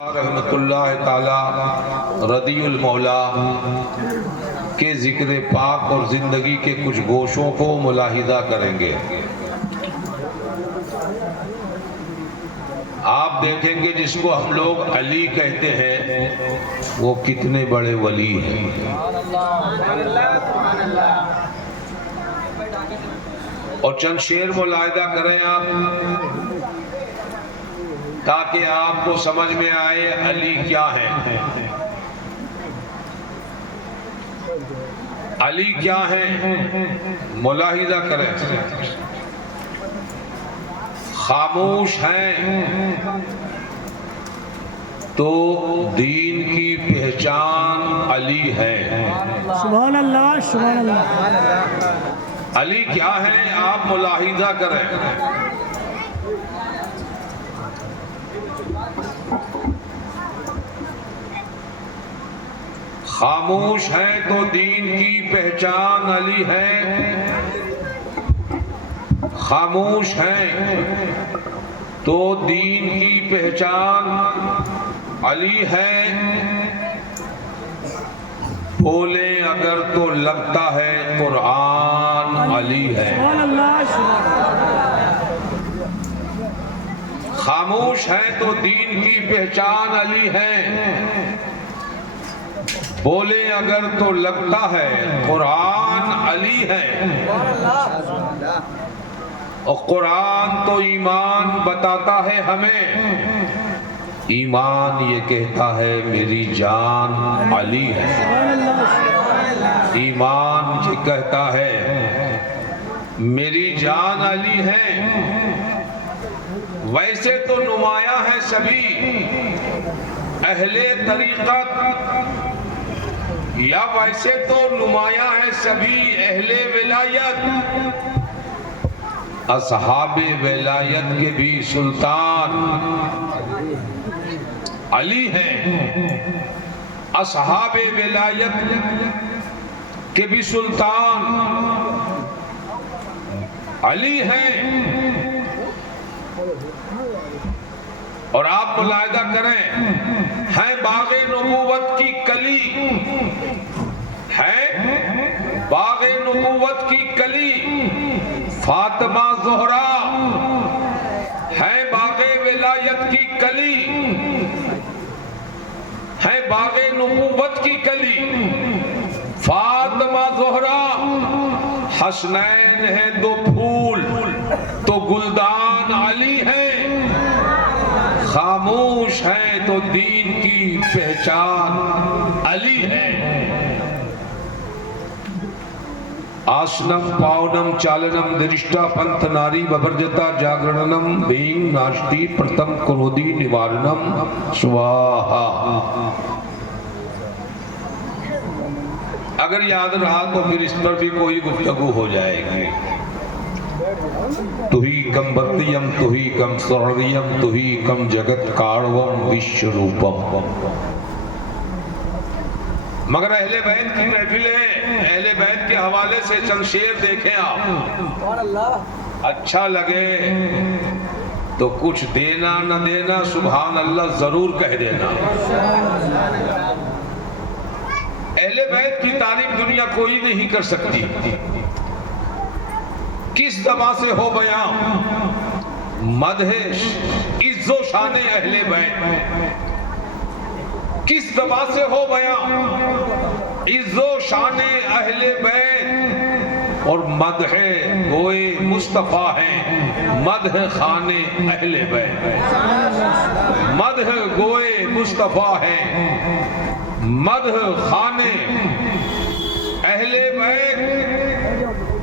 رحمت اللہ تعالی رضی المولا کے ذکر پاک اور زندگی کے کچھ گوشوں کو ملاحظہ کریں گے۔ آپ دیکھیں گے جس کو ہم لوگ علی کہتے ہیں وہ کتنے بڑے ولی ہیں۔ اور چند شعر ملاحظہ کریں آپ تاکہ آپ کو سمجھ میں آئے علی کیا ہے، علی کیا ہے، ملاحظہ کریں۔ خاموش ہیں تو دین کی پہچان علی ہے۔ سبحان اللہ، سبحان اللہ۔ علی کیا ہے آپ ملاحظہ کریں۔ خاموش ہیں تو دین کی پہچان علی ہے، خاموش ہیں تو دین کی پہچان علی ہے، بولے اگر تو لگتا ہے قرآن علی ہے۔ سبحان اللہ، سبحان اللہ۔ خاموش ہیں تو دین کی پہچان علی ہے، بولے اگر تو لگتا ہے قرآن علی ہے۔ اور قرآن تو ایمان بتاتا ہے ہمیں، ایمان یہ کہتا ہے میری جان علی ہے۔ ایمان یہ کہتا ہے میری جان علی ہے۔ ویسے تو نمایاں ہے سبھی اہل طریقت، یا ویسے تو نمایاں ہے سبھی اہل ولایت، اصحاب ولایت کے بھی سلطان علی ہیں، اصحاب ولایت کے بھی سلطان علی ہیں۔ اور آپ ملاحظہ کریں ہے باغ نبوت کی کلی، ہے باغ نبوت کی کلی فاطمہ زہرا، ہے باغ ولایت کی کلی، ہے باغ نبوت کی کلی فاطمہ زہرا۔ حسنین ہے دو پھول تو گلدان علی ہے، خاموش ہے تو دین کی پہچان علی ہے۔ آسنم پاونم چالنم درشٹا پنت ناری ببرجتا جاگرنم بینگ ناشتی پرتم کرودی نوارنم سواہا۔ اگر یاد رہا تو پھر اس پر بھی کوئی گفتگو ہو جائے گی۔ تو ہی کم بھکتیم تو ہی کم سروریم تو ہی کم جگت کاروم وشروپم۔ مگر اہل بیت کی محفل ہے، اہل بیت کے حوالے سے چند شعر دیکھیں آپ، اچھا لگے تو کچھ دینا نہ دینا سبحان اللہ ضرور کہہ دینا۔ اہل بیت کی تعریف دنیا کوئی نہیں کر سکتی، کس زبان سے ہو بیان مدح عز و شان اہل بیت، کس زبان سے ہو بیان عز و شان اہل بیت، اور مدح گوئے مصطفیٰ ہیں مدح خان اہل بیت، مدح گوئے مصطفیٰ ہیں مدح خان اہل بیت،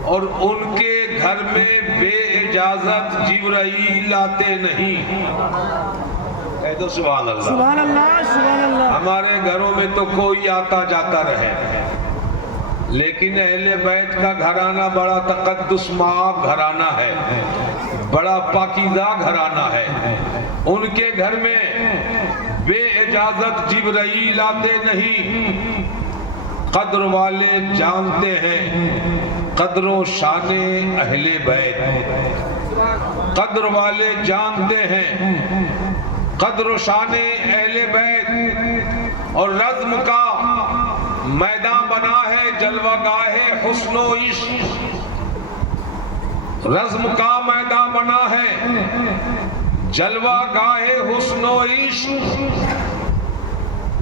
اور ان کے گھر میں بے اجازت جبرائیل آتے نہیں۔ کہہ دو سبحان اللہ، سبحان اللہ، سبحان اللہ۔ ہمارے گھروں میں تو کوئی آتا جاتا رہے، لیکن اہل بیت کا گھرانہ بڑا تقدس مآب گھرانہ ہے، بڑا پاکیزہ گھرانہ ہے۔ ان کے گھر میں بے اجازت جبرائیل آتے نہیں۔ قدر والے جانتے ہیں قدر و شان اہل بیت، قدر والے جانتے ہیں قدر و شان اہل بیت اور رزم کا میدان بنا ہے جلوہ گاہ حسن و عشق، رزم کا میدان بنا ہے جلوہ گاہ حسن و عشق،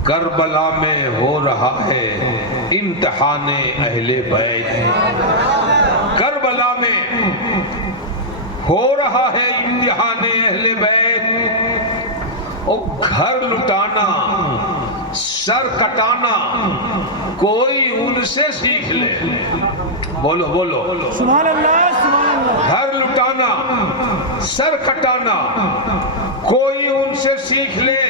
کربلا میں ہو رہا ہے امتحان اہل بیت، کربلا میں ہو رہا ہے امتحان اہل بیت، اور گھر لٹانا سر کٹانا کوئی ان سے سیکھ لے، بولو بولو سبحان اللہ سبحان اللہ، گھر لٹانا سر کٹانا کوئی ان سے سیکھ لے،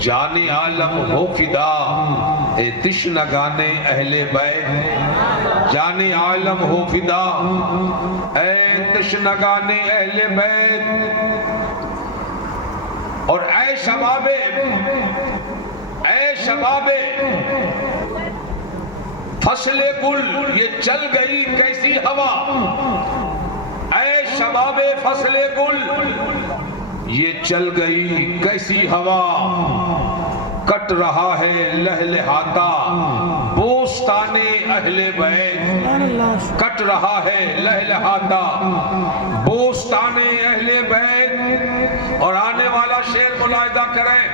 جان عالم ہو فدا اے تشنگان اہل بیت، جان عالم ہو فدا اے تشنگان اہل بیت، اور اے شباب فصل گل یہ چل گئی کیسی ہوا، اے شباب فصل گل یہ چل گئی کیسی ہوا، کٹ رہا ہے لہلہاتا بوستان اہل بیت، کٹ رہا ہے لہلہاتا بوستان اہل بیت، اور آنے والا شعر ملاحظہ کریں،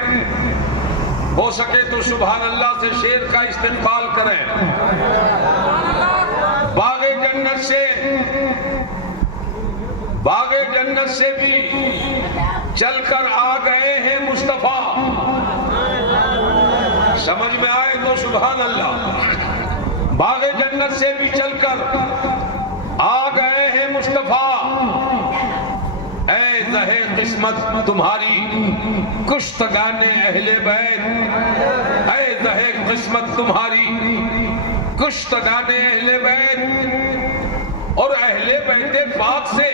ہو سکے تو سبحان اللہ سے شعر کا استقبال کریں، باغ جنت سے بھی چل کر آ گئے ہیں مصطفیٰ، سمجھ میں آئے تو سبحان اللہ، باغ جنت سے بھی چل کر آ گئے ہیں مصطفیٰ، اے زہے قسمت تمہاری کشتگان اہل بیت، اے زہے قسمت تمہاری کشتگان اہل بیت، اور اہل بیت پاک سے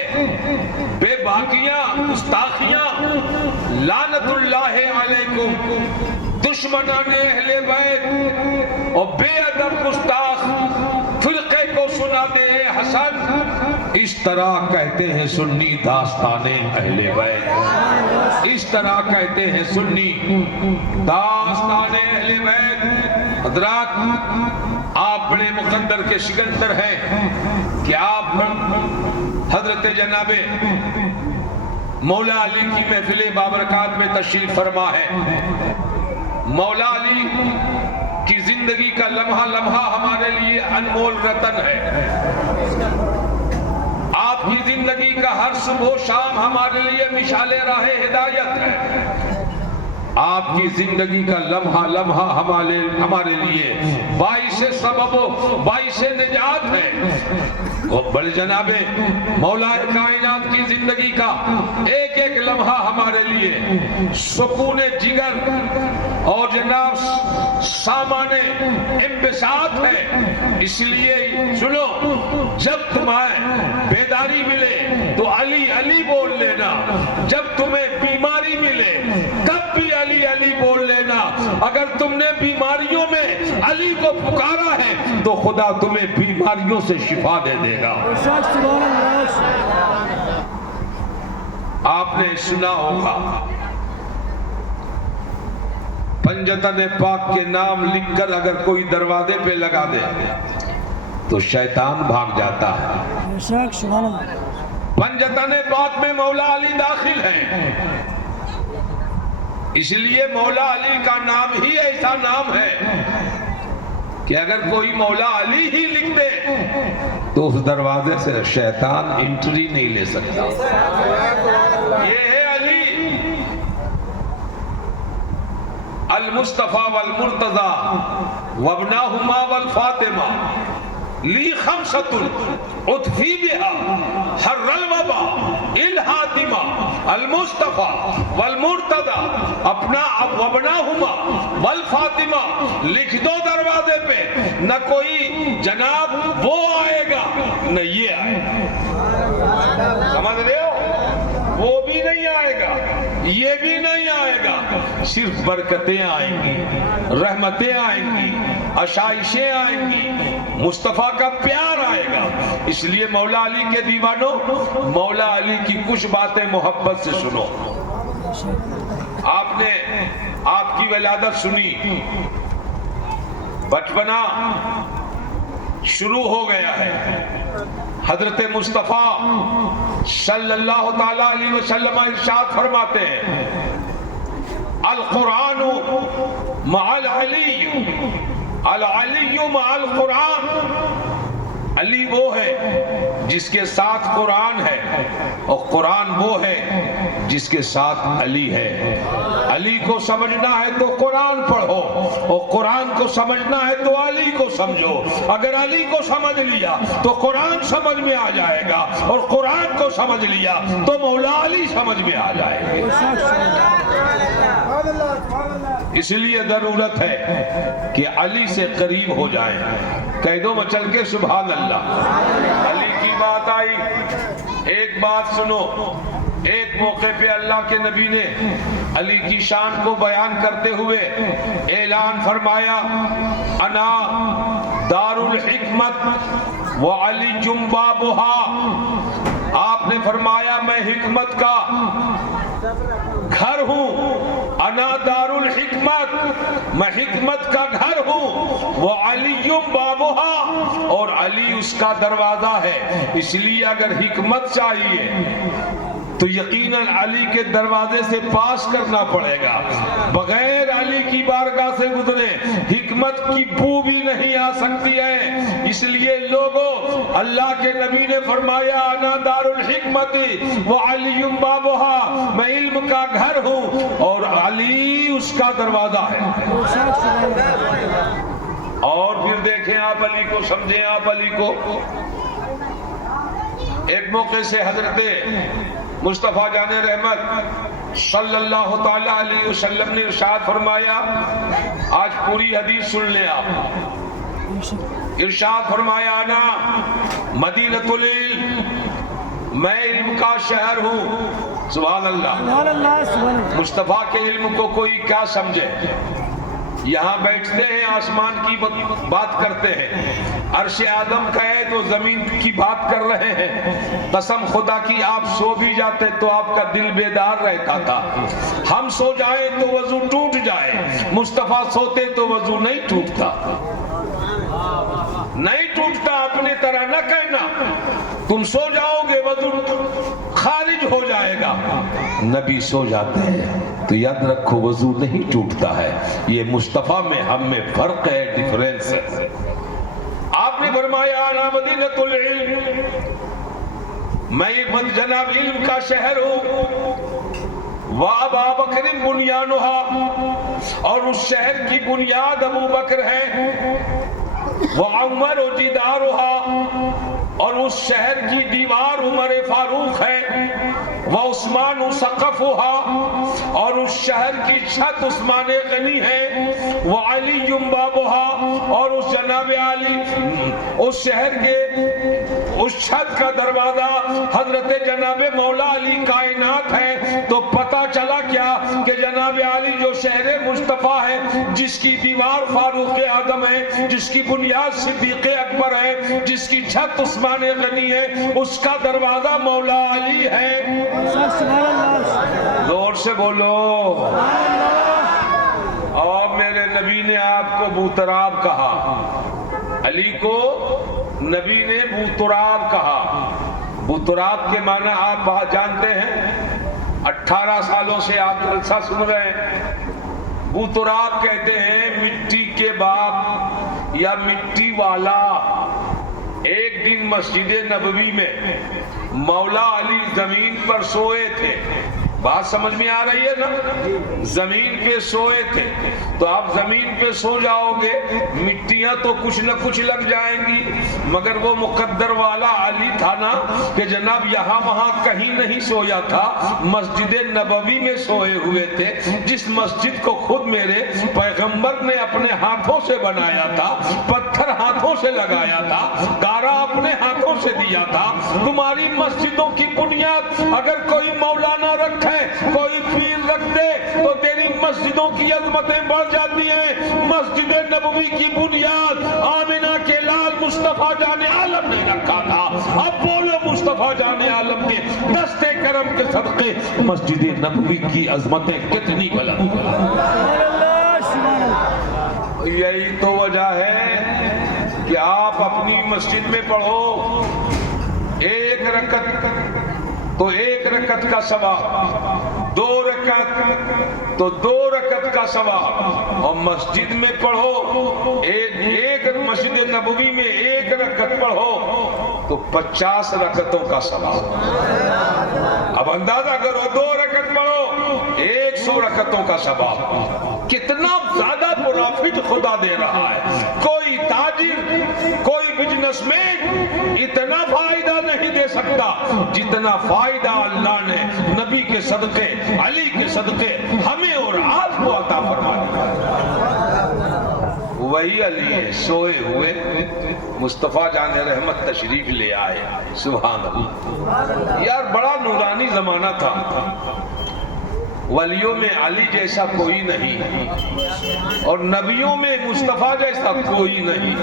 بے باکیاں گستاخیاں لعنت اللہ علیکم، دشمنان اہل بیت اور بے ادب گستاخ فرقے کو سنا دے حسن، اس طرح کہتے ہیں سنی داستان اہل بیت، اس طرح کہتے ہیں سنی داستان اہل بیت۔ حضرات آپ بڑے مقدر کے سکندر ہیں کہ آپ حضرت جناب مولا علی کی محفل بابرکات میں تشریف فرما ہے، مولا علی کی زندگی کا لمحہ لمحہ ہمارے لیے انمول رتن ہے، آپ کی زندگی کا ہر صبح و شام ہمارے لیے مشعل راہ ہدایت ہے، آپ کی زندگی کا لمحہ لمحہ ہمارے لیے باعث سبب و باعث نجات ہے، اور بڑے جناب مولا کائنات کی زندگی کا ایک ایک لمحہ ہمارے لیے سکون جگر اور جناب سامان انبساط ہے، اس لیے سنو، جب تمہیں بیداری ملے تو علی علی بول لینا، جب تمہیں بیماری ملے تب بھی علی علی بول لینا، اگر تم نے بیماریوں میں علی کو پکارا ہے تو خدا تمہیں بیماریوں سے شفا دے دے گا۔ آپ نے سنا ہوگا پنجتن پاک کے نام لکھ کر اگر کوئی دروازے پہ لگا دے تو شیطان بھاگ جاتا ہے، پنجتن پاک میں مولا علی داخل ہیں، اس لیے مولا علی کا نام ہی ایسا نام ہے کہ اگر کوئی مولا علی ہی لکھ دے تو اس دروازے سے شیطان انٹری نہیں لے سکتا، یہ ہے علی المصطفیٰ والمرتضی وابناہما والفاطمہ لی خمسۃ اطفی بہا حر الوبا الحاتمہ المصطفیٰ والمرتضی اپنا وابناہما والفاطمہ، لکھ دو دروازے پہ، نہ کوئی جناب وہ آئے گا نہ یہ آئے گا، سمجھ رہے ہو، وہ بھی نہیں آئے گا یہ بھی نہیں آئے گا، صرف برکتیں آئیں گی، رحمتیں آئیں گی، عشائشیں آئیں گی، مصطفیٰ کا پیار آئے گا۔ اس لیے مولا علی کے دیوانوں، مولا علی کی کچھ باتیں محبت سے سنو، آپ نے آپ کی ولادت سنی، بچپنا شروع ہو گیا ہے۔ حضرت مصطفیٰ صلی اللہ تعالی علیہ وسلم ارشاد فرماتے ہیں القرآن مع العلی، العلی مع القرآن۔ علی وہ ہے جس کے ساتھ قرآن ہے، اور قرآن وہ ہے جس کے ساتھ علی ہے۔ علی کو سمجھنا ہے تو قرآن پڑھو، اور قرآن کو سمجھنا ہے تو علی کو سمجھو۔ اگر علی کو سمجھ لیا تو قرآن سمجھ میں آ جائے گا، اور قرآن کو سمجھ لیا تو مولا علی سمجھ میں آ جائے گا۔ اس لیے ضرورت ہے کہ علی سے قریب ہو جائیں۔ کہہ دو مچل کے سبحان اللہ۔ علی کی بات آئی، ایک بات سنو۔ ایک موقع پہ اللہ کے نبی نے علی کی شان کو بیان کرتے ہوئے اعلان فرمایا انا دار الحکمت وعلی بابها۔ آپ نے فرمایا میں حکمت کا گھر ہوں، انا دار الحکمت، میں حکمت کا گھر ہوں، وہ علی بابها، اور علی اس کا دروازہ ہے۔ اس لیے اگر حکمت چاہیے تو یقیناً علی کے دروازے سے پاس کرنا پڑے گا۔ بغیر علی کی بارگاہ سے گزرے حکمت کی بو بھی نہیں آ سکتی ہے۔ اس لیے لوگوں، اللہ کے نبی نے فرمایا انا دار الحکمت وعلی بابها، میں علم کا گھر ہوں اور علی اس کا دروازہ ہے۔ اور پھر دیکھیں آپ علی کو، سمجھیں آپ علی کو۔ ایک موقع سے حضرت مصطفیٰ جان رحمت صلی اللہ تعالی علیہ وسلم نے ارشاد فرمایا، آج پوری حدیث سن لیں آپ۔ ارشاد فرمایا انا مدینۃ العلم، میں علم کا شہر ہوں۔ سبحان اللہ۔ مصطفیٰ کے علم کو کوئی کیا سمجھے؟ یہاں بیٹھتے ہیں آسمان کی بات کرتے ہیں، عرش آدم کا ہے تو زمین کی بات کر رہے ہیں۔ قسم خدا کی آپ سو بھی جاتے تو آپ کا دل بیدار رہتا تھا۔ ہم سو جائیں تو وضو ٹوٹ جائے، مصطفیٰ سوتے تو وضو نہیں ٹوٹتا، نہیں ٹوٹتا۔ اپنے طرح نہ کہنا تم سو جاؤ گے وضو خارج ہو جائے گا۔ نبی سو جاتے ہیں تو یاد رکھو وضو نہیں ٹوٹتا ہے۔ یہ مصطفیٰ میں ہم میں فرق ہے، ڈیفرنس ہے۔ آپ نے فرمایا انا مدینۃ العلم، میں جناب علم کا شہر ہوں، وابا بکر بنیانها، اور اس شہر کی بنیاد ابو بکر ہے، وعمر جدارها، اور اس شہر کی دیوار عمر فاروق ہے، وعثمان سقفها، اور اس شہر کی چھت عثمان غنی ہے، وعلی بابها، اور اس جناب علی اس شہر کے اس چھت کا دروازہ حضرت جناب مولا علی کائنات ہے۔ تو پتہ چلا کیا کہ جناب علی جو شہر مصطفیٰ ہے، جس کی دیوار فاروق اعظم ہے، جس کی بنیاد صدیق اکبر ہے، جس کی چھت عثمان غنی ہے، اس کا دروازہ مولا علی ہے۔ زور سے بولو۔ اور میرے نبی نے آپ کو بوتراب کہا، علی کو نبی نے بوتراب کہا۔ بوتراب کے معنی آپ بات جانتے ہیں، 18 سالوں سے آپ جلسہ سن رہے ہیں۔ بوتراب کہتے ہیں مٹی کے باغ یا مٹی والا۔ ایک دن مسجد نبوی میں مولا علی زمین پر سوئے تھے۔ بات سمجھ میں آ رہی ہے نا؟ زمین پہ سوئے تھے۔ تو آپ زمین پہ سو جاؤ گے، مٹیاں تو کچھ نہ کچھ لگ جائیں گی، مگر وہ مقدر والا علی تھا نا کہ جناب یہاں وہاں کہیں نہیں سویا تھا، مسجد نبوی میں سوئے ہوئے تھے، جس مسجد کو خود میرے پیغمبر نے اپنے ہاتھوں سے بنایا تھا، پتھر ہاتھوں سے لگایا تھا، گارا اپنے ہاتھوں سے دیا تھا۔ تمہاری مسجدوں کی بنیاد اگر کوئی مولانا رکھے، کوئی پیر رکھ دے تو تیری مسجدوں کی عظمتیں بڑھ جاتی ہیں۔ مسجد نبوی کی بنیاد آمنہ کے لال مصطفیٰ جان عالم نے رکھا تھا۔ اب بولو مصطفیٰ جان عالم کے دست کرم کے صدقے مسجد نبوی کی عظمتیں کتنی بلند۔ یہی تو وجہ ہے کہ آپ اپنی مسجد میں پڑھو ایک رکعت تو ایک رکعت کا ثواب، 2 رکعت تو 2 رکعت کا ثواب، اور مسجد میں پڑھو ایک مسجد نبوی میں ایک رکعت پڑھو تو 50 رکعتوں کا ثواب۔ اب اندازہ کرو 2 رکعت پڑھو 100 رکعتوں کا ثواب، کتنا زیادہ پروفٹ خدا دے رہا ہے۔ کوئی تاجر، کوئی بزنس مین اتنا فائدہ نہیں دے سکتا جتنا فائدہ اللہ نے نبی کے صدقے، علی کے صدقے ہمیں اور آپ کو عطا فرما دیا۔ وہی علی ہے، سوئے ہوئے مصطفیٰ جان رحمت تشریف لے آئے۔ سبحان اللہ یار، بڑا نورانی زمانہ تھا۔ ولیوں میں علی جیسا کوئی نہیں، اور نبیوں میں مصطفیٰ جیسا کوئی نہیں۔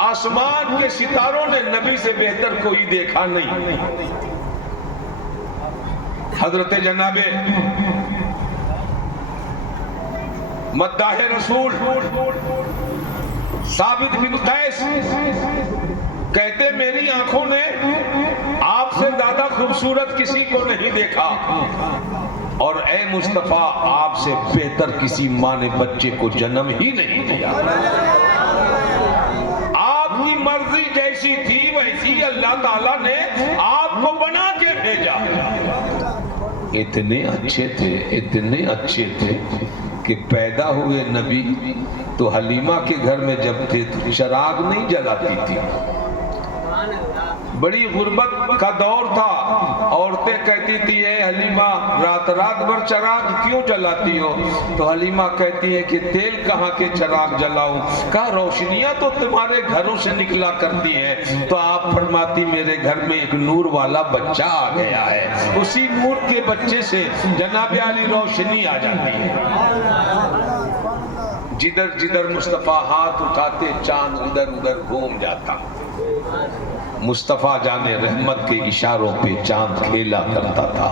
آسمان کے ستاروں نے نبی سے بہتر کوئی دیکھا نہیں۔ حضرت جناب مداح رسول ثابت بن قیس کہتے میری آنکھوں نے آپ سے زیادہ خوبصورت کسی کو نہیں دیکھا، اور اے مصطفیٰ آپ سے بہتر کسی ماں نے بچے کو جنم ہی نہیں دیا۔ آپ کی مرضی جیسی تھی ویسی اللہ تعالیٰ نے آپ کو بنا کے بھیجا۔ اتنے اچھے تھے، اتنے اچھے تھے کہ پیدا ہوئے نبی تو حلیمہ کے گھر میں جب تھے تو چراغ نہیں جلاتی تھی۔ بڑی غربت کا دور تھا، عورتیں کہتی تھی اے حلیمہ رات رات بھر چراغ کیوں جلاتی ہو؟ تو حلیمہ کہتی ہے کہ تیل کہاں کے چراغ جلاؤں؟ کہا روشنیاں تو تمہارے گھروں سے نکلا کرتی ہیں۔ تو آپ فرماتی میرے گھر میں ایک نور والا بچہ آ گیا ہے، اسی نور کے بچے سے جناب علی روشنی آ جاتی ہے۔ جدھر جدھر مصطفیٰ ہاتھ اٹھاتے چاند ادھر ادھر گھوم جاتا۔ مصطفیٰ جان رحمت کے اشاروں پہ چاند کھیلا کرتا تھا۔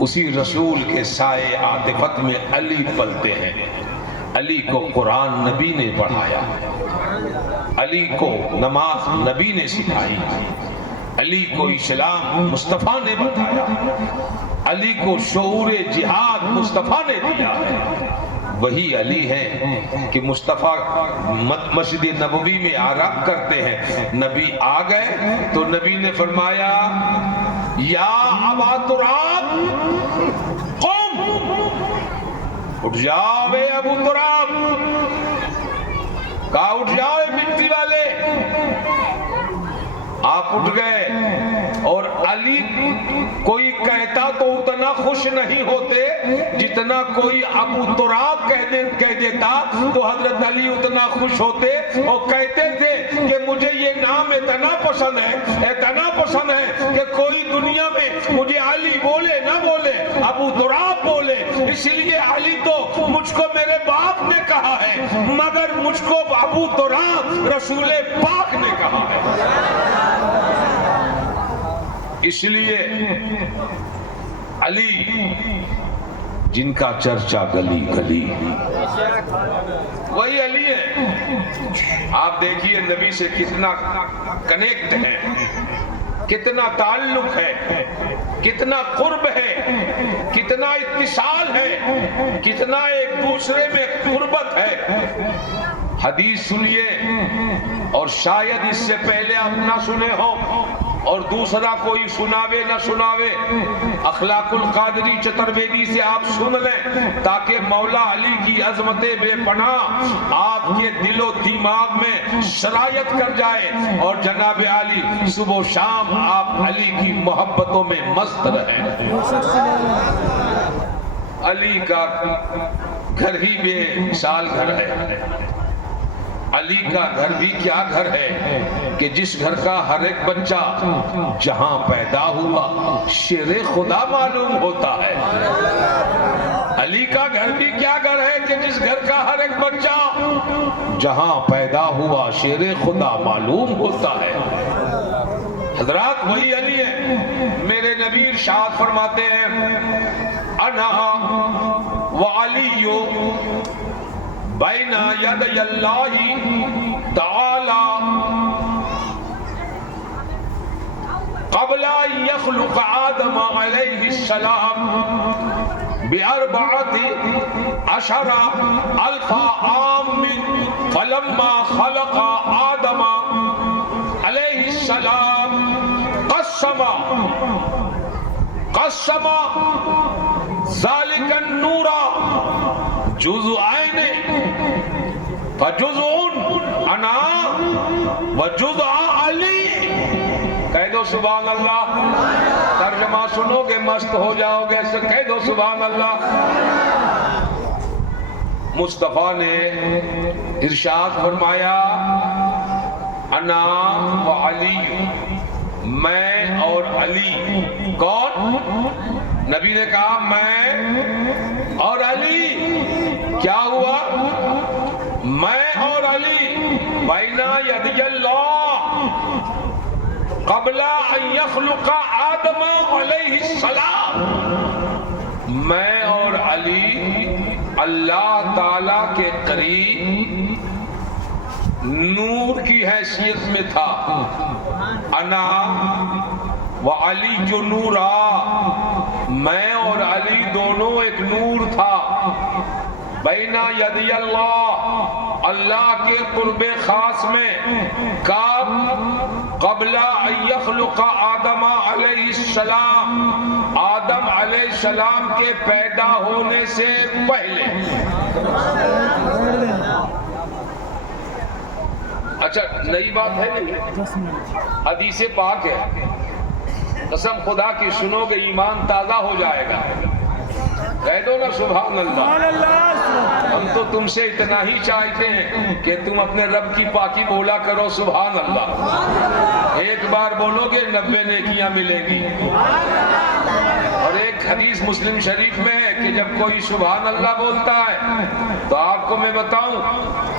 اسی رسول کے سائے عاطفت میں علی پلتے ہیں۔ علی کو قرآن نبی نے پڑھایا، علی کو نماز نبی نے سکھائی، علی کو اسلام مصطفیٰ نے بتایا، علی کو شعور جہاد مصطفیٰ نے دیا ہے۔ وہی علی ہے کہ مصطفیٰ مسجد نبوی میں آرام کرتے ہیں۔ نبی آ گئے تو نبی نے فرمایا یا ابا تراب قم، اٹھ جاؤ بے ابو تراب، کہا اٹھ جاؤ مٹی والے۔ آپ اٹھ گئے، اور علی کوئی کہتا تو اتنا خوش نہیں ہوتے جتنا کوئی ابو تراب کہہ دیتا تو حضرت علی اتنا خوش ہوتے، اور کہتے تھے کہ مجھے یہ نام اتنا پسند ہے کہ کوئی دنیا میں مجھے علی بولے نہ بولے، ابو تراب بولے۔ اس لیے علی تو مجھ کو میرے باپ نے کہا ہے، مگر مجھ کو ابو تراب رسول پاک نے کہا ہے۔ اس لیے علی جن کا چرچا گلی گلی وہی علی ہے۔ آپ دیکھیے نبی سے کتنا کنیکٹ ہے، کتنا تعلق ہے، کتنا قرب ہے، کتنا اتصال ہے، کتنا ایک دوسرے میں قربت ہے۔ حدیث سنیے، اور شاید اس سے پہلے آپ نہ سنے ہو اور دوسرا کوئی سناوے نہ سناوے، اخلاق القادری چترویدی سے آپ سن لیں تاکہ مولا علی کی عظمت بے پناہ آپ کے دل و دماغ میں سرایت کر جائے، اور جناب علی صبح و شام آپ علی کی محبتوں میں مست رہیں۔ علی کا گھر ہی بے مثال گھر ہے، علی کا گھر بھی کیا گھر ہے کہ جس گھر کا ہر ایک بچہ جہاں پیدا ہوا شیر خدا معلوم ہوتا ہے۔ علی کا گھر بھی کیا گھر ہے کہ جس گھر کا ہر ایک بچہ جہاں پیدا ہوا شیر خدا معلوم ہوتا ہے۔ حضرات وہی علی ہے۔ میرے نبی ارشاد فرماتے ہیں انا وعلی بین یدی اللہ تعالی قبل ان یخلق آدم علیہ السلام ب14 الف عام فلما خلق آدم علیہ السلام قسم ذلك النور جزءین فجزء انا وجزء علی۔ کہہ دو سبحان اللہ۔ ترجمہ سنو گے مست ہو جاؤ گے، کہہ دو سبحان اللہ۔ مصطفیٰ نے ارشاد فرمایا انا و علی، میں اور علی۔ کون؟ نبی نے کہا میں اور علی۔ کیا ہوا؟ میں اور علی بین یدی اللہ قبل ان یخلق آدم علیہ السلام، میں اور علی اللہ تعالی کے قریب نور کی حیثیت میں تھا۔ انا و علی جو نورا، میں اور علی دونوں ایک نور تھا۔ بین یدی اللہ، اللہ کے قرب خاص میں۔ کب؟ قبل ان یخلق آدم علیہ السلام، آدم علیہ السلام کے پیدا ہونے سے پہلے۔ اچھا نئی بات ہے نہیں، حدیث پاک ہے، قسم خدا کی سنو گے ایمان تازہ ہو جائے گا۔ کہہ دو نا سبحان اللہ۔ ہم تو تم سے اتنا ہی چاہتے ہیں کہ تم اپنے رب کی پاکی بولا کرو سبحان اللہ۔ ایک بار بولو گے 90 نیکیاں ملیں گی۔ اور ایک حدیث مسلم شریف میں ہے کہ جب کوئی سبحان اللہ بولتا ہے تو آپ کو میں بتاؤں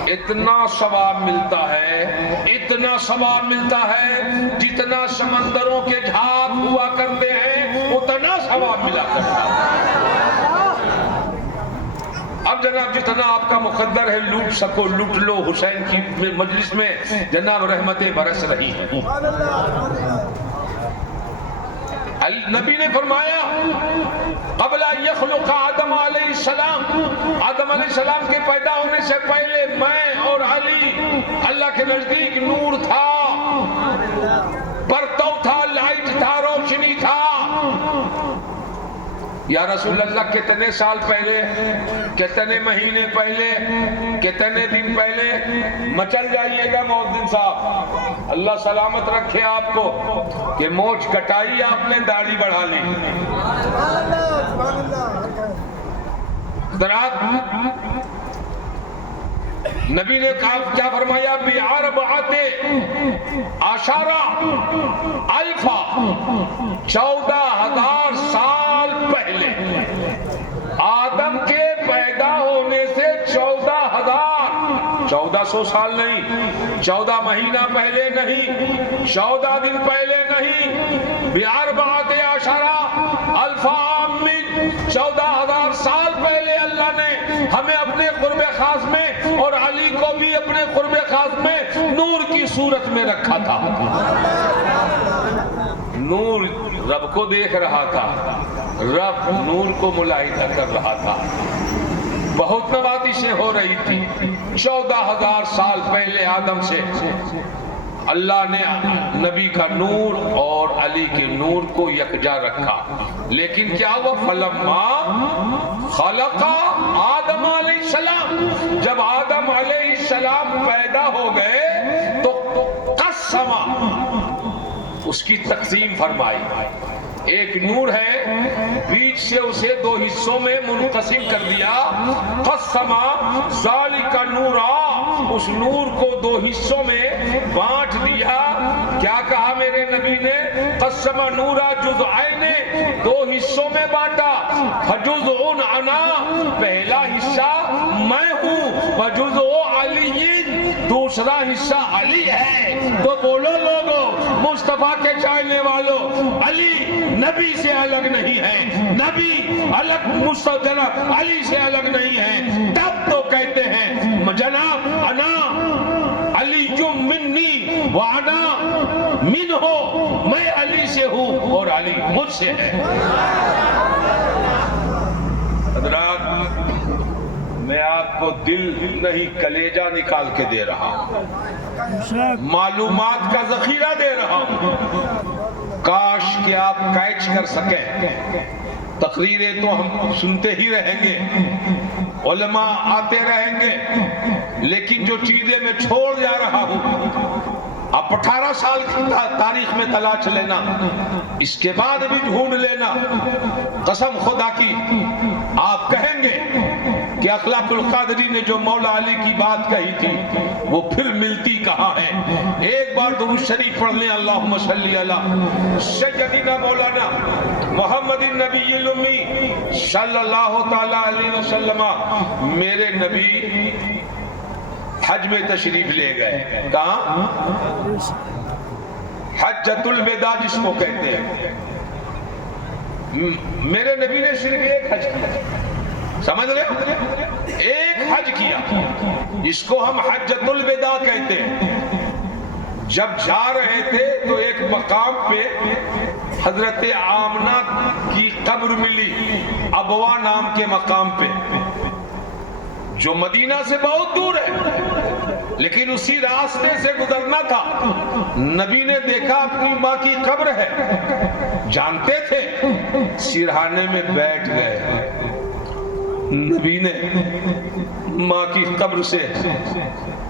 اتنا ثواب ملتا ہے، اتنا ثواب ملتا ہے جتنا سمندروں کے جھاگ ہوا کرتے ہیں اتنا ثواب ملا کرتا ہے۔ اب جناب جتنا آپ کا مقدر ہے لوٹ سکو لوٹ لو، حسین کی مجلس میں جناب رحمتیں برس رہی ہیں۔ نبی نے فرمایا قبل ان یخلق آدم علیہ السلام، آدم علیہ السلام کے پیدا ہونے سے پہلے میں اور علی اللہ کے نزدیک نور تھا، پرتو تھا، لائٹ تھا، روشنی تھا۔ یا رسول اللہ کتنے سال پہلے، کتنے مہینے پہلے، کتنے دن پہلے؟ مچل جائیے گا مؤذن صاحب، اللہ سلامت رکھے آپ کو کہ موچ کٹائی آپ نے داڑھی بڑھا لی۔ نبی نے کیا فرمایا؟ بِعَرْبَعَةِ عَشَرَ الفا، 14,000 سال پہلے، آدم کے پیدا ہونے سے 14,000 سال نہیں، 14 مہینہ پہلے نہیں، 14 دن پہلے نہیں، بِعَرْبَعَةِ عَشَرَ الفا، 14,000 سال پہلے اللہ نے ہمیں اپنے قرب خاص میں اور علی کو بھی اپنے قرب خاص میں نور کی صورت میں رکھا تھا۔ نور رب کو دیکھ رہا تھا، رب نور کو ملاحظہ کر رہا تھا، بہت نوازشیں ہو رہی تھی۔ 14,000 سال پہلے آدم سے اللہ نے نبی کا نور اور علی کے نور کو یکجا رکھا، لیکن کیا ہوا؟ فلما خلق آدم علیہ السلام، جب آدم علیہ السلام پیدا ہو گئے تو قسم، اس کی تقسیم فرمائی۔ ایک نور ہے، بیچ سے اسے 2 حصوں میں منقسم کر دیا۔ قسم ذالک نورا، اس نور کو دو حصوں میں بانٹ دیا. کیا کہا میرے نبی نے؟ قسم نورا جزءین، دو حصوں میں بانٹا. فجزء انا، پہلا حصہ میں ہوں، وجزء علی، دوسرا حصہ علی ہے. تو بولو لوگو، مصطفیٰ کے چاہنے والوں، علی نبی سے الگ نہیں ہے، نبی الگ مصطفیٰ علی سے الگ نہیں ہے. تب تو کہتے ہیں جناب انا علی منی وانا من ہو، میں علی سے ہوں اور علی مجھ سے ہے. حضرات، میں آپ کو دل نہیں کلیجہ نکال کے دے رہا ہوں، معلومات کا ذخیرہ دے رہا ہوں. کاش کہ آپ کیچ کر سکیں. تقریریں تو ہم سنتے ہی رہیں گے، علماء آتے رہیں گے، لیکن جو چیزیں میں چھوڑ جا رہا ہوں، آپ 18 سال کی تاریخ میں تلاش لینا، اس کے بعد بھی ڈھونڈ لینا. قسم خدا کی آپ کہیں گے کہ اخلاق القادری نے جو مولا علی کی بات کہی تھی وہ پھر ملتی کہاں ہے. ایک بار درود شریف پڑھ لیں، اللہم صلی علی سیدنا مولانا محمد النبی الامی صلی اللہ تعالی علیہ وسلم. میرے نبی حج میں تشریف لے گئے. کہاں؟ حجۃ الوداع جس کو کہتے ہیں. میرے نبی نے صرف ایک حج کیا، سمجھ رہے؟ ایک حج کیا جس کو ہم حجۃ الوداع کہتے ہیں. جب جا رہے تھے تو ایک مقام پہ حضرت آمنہ کی قبر ملی، ابوا نام کے مقام پہ، جو مدینہ سے بہت دور ہے، لیکن اسی راستے سے گزرنا تھا. نبی نے دیکھا اپنی ماں کی قبر ہے، جانتے تھے، سرہانے میں بیٹھ گئے. نبی نے ماں کی قبر سے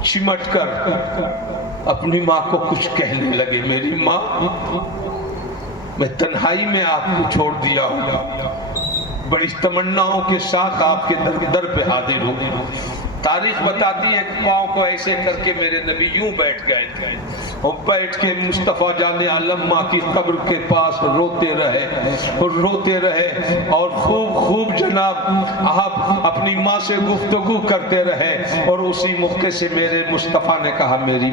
چمٹ کر اپنی ماں کو کچھ کہنے لگے. میری ماں، میں تنہائی میں آپ کو چھوڑ دیا ہوں، بڑی تمناؤں کے ساتھ آپ کے در پہ حاضر ہوں. تاریخ بتاتی ہے کہ پاؤں کو ایسے کر کے میرے نبی یوں بیٹھ گئے تھے، اور بیٹھ کے مصطفیٰ جان عالم ماں کی قبر کے پاس روتے رہے اور روتے رہے، اور خوب جناب آپ اپنی ماں سے گفتگو کرتے رہے. اور اسی موقع سے میرے مصطفیٰ نے کہا، میری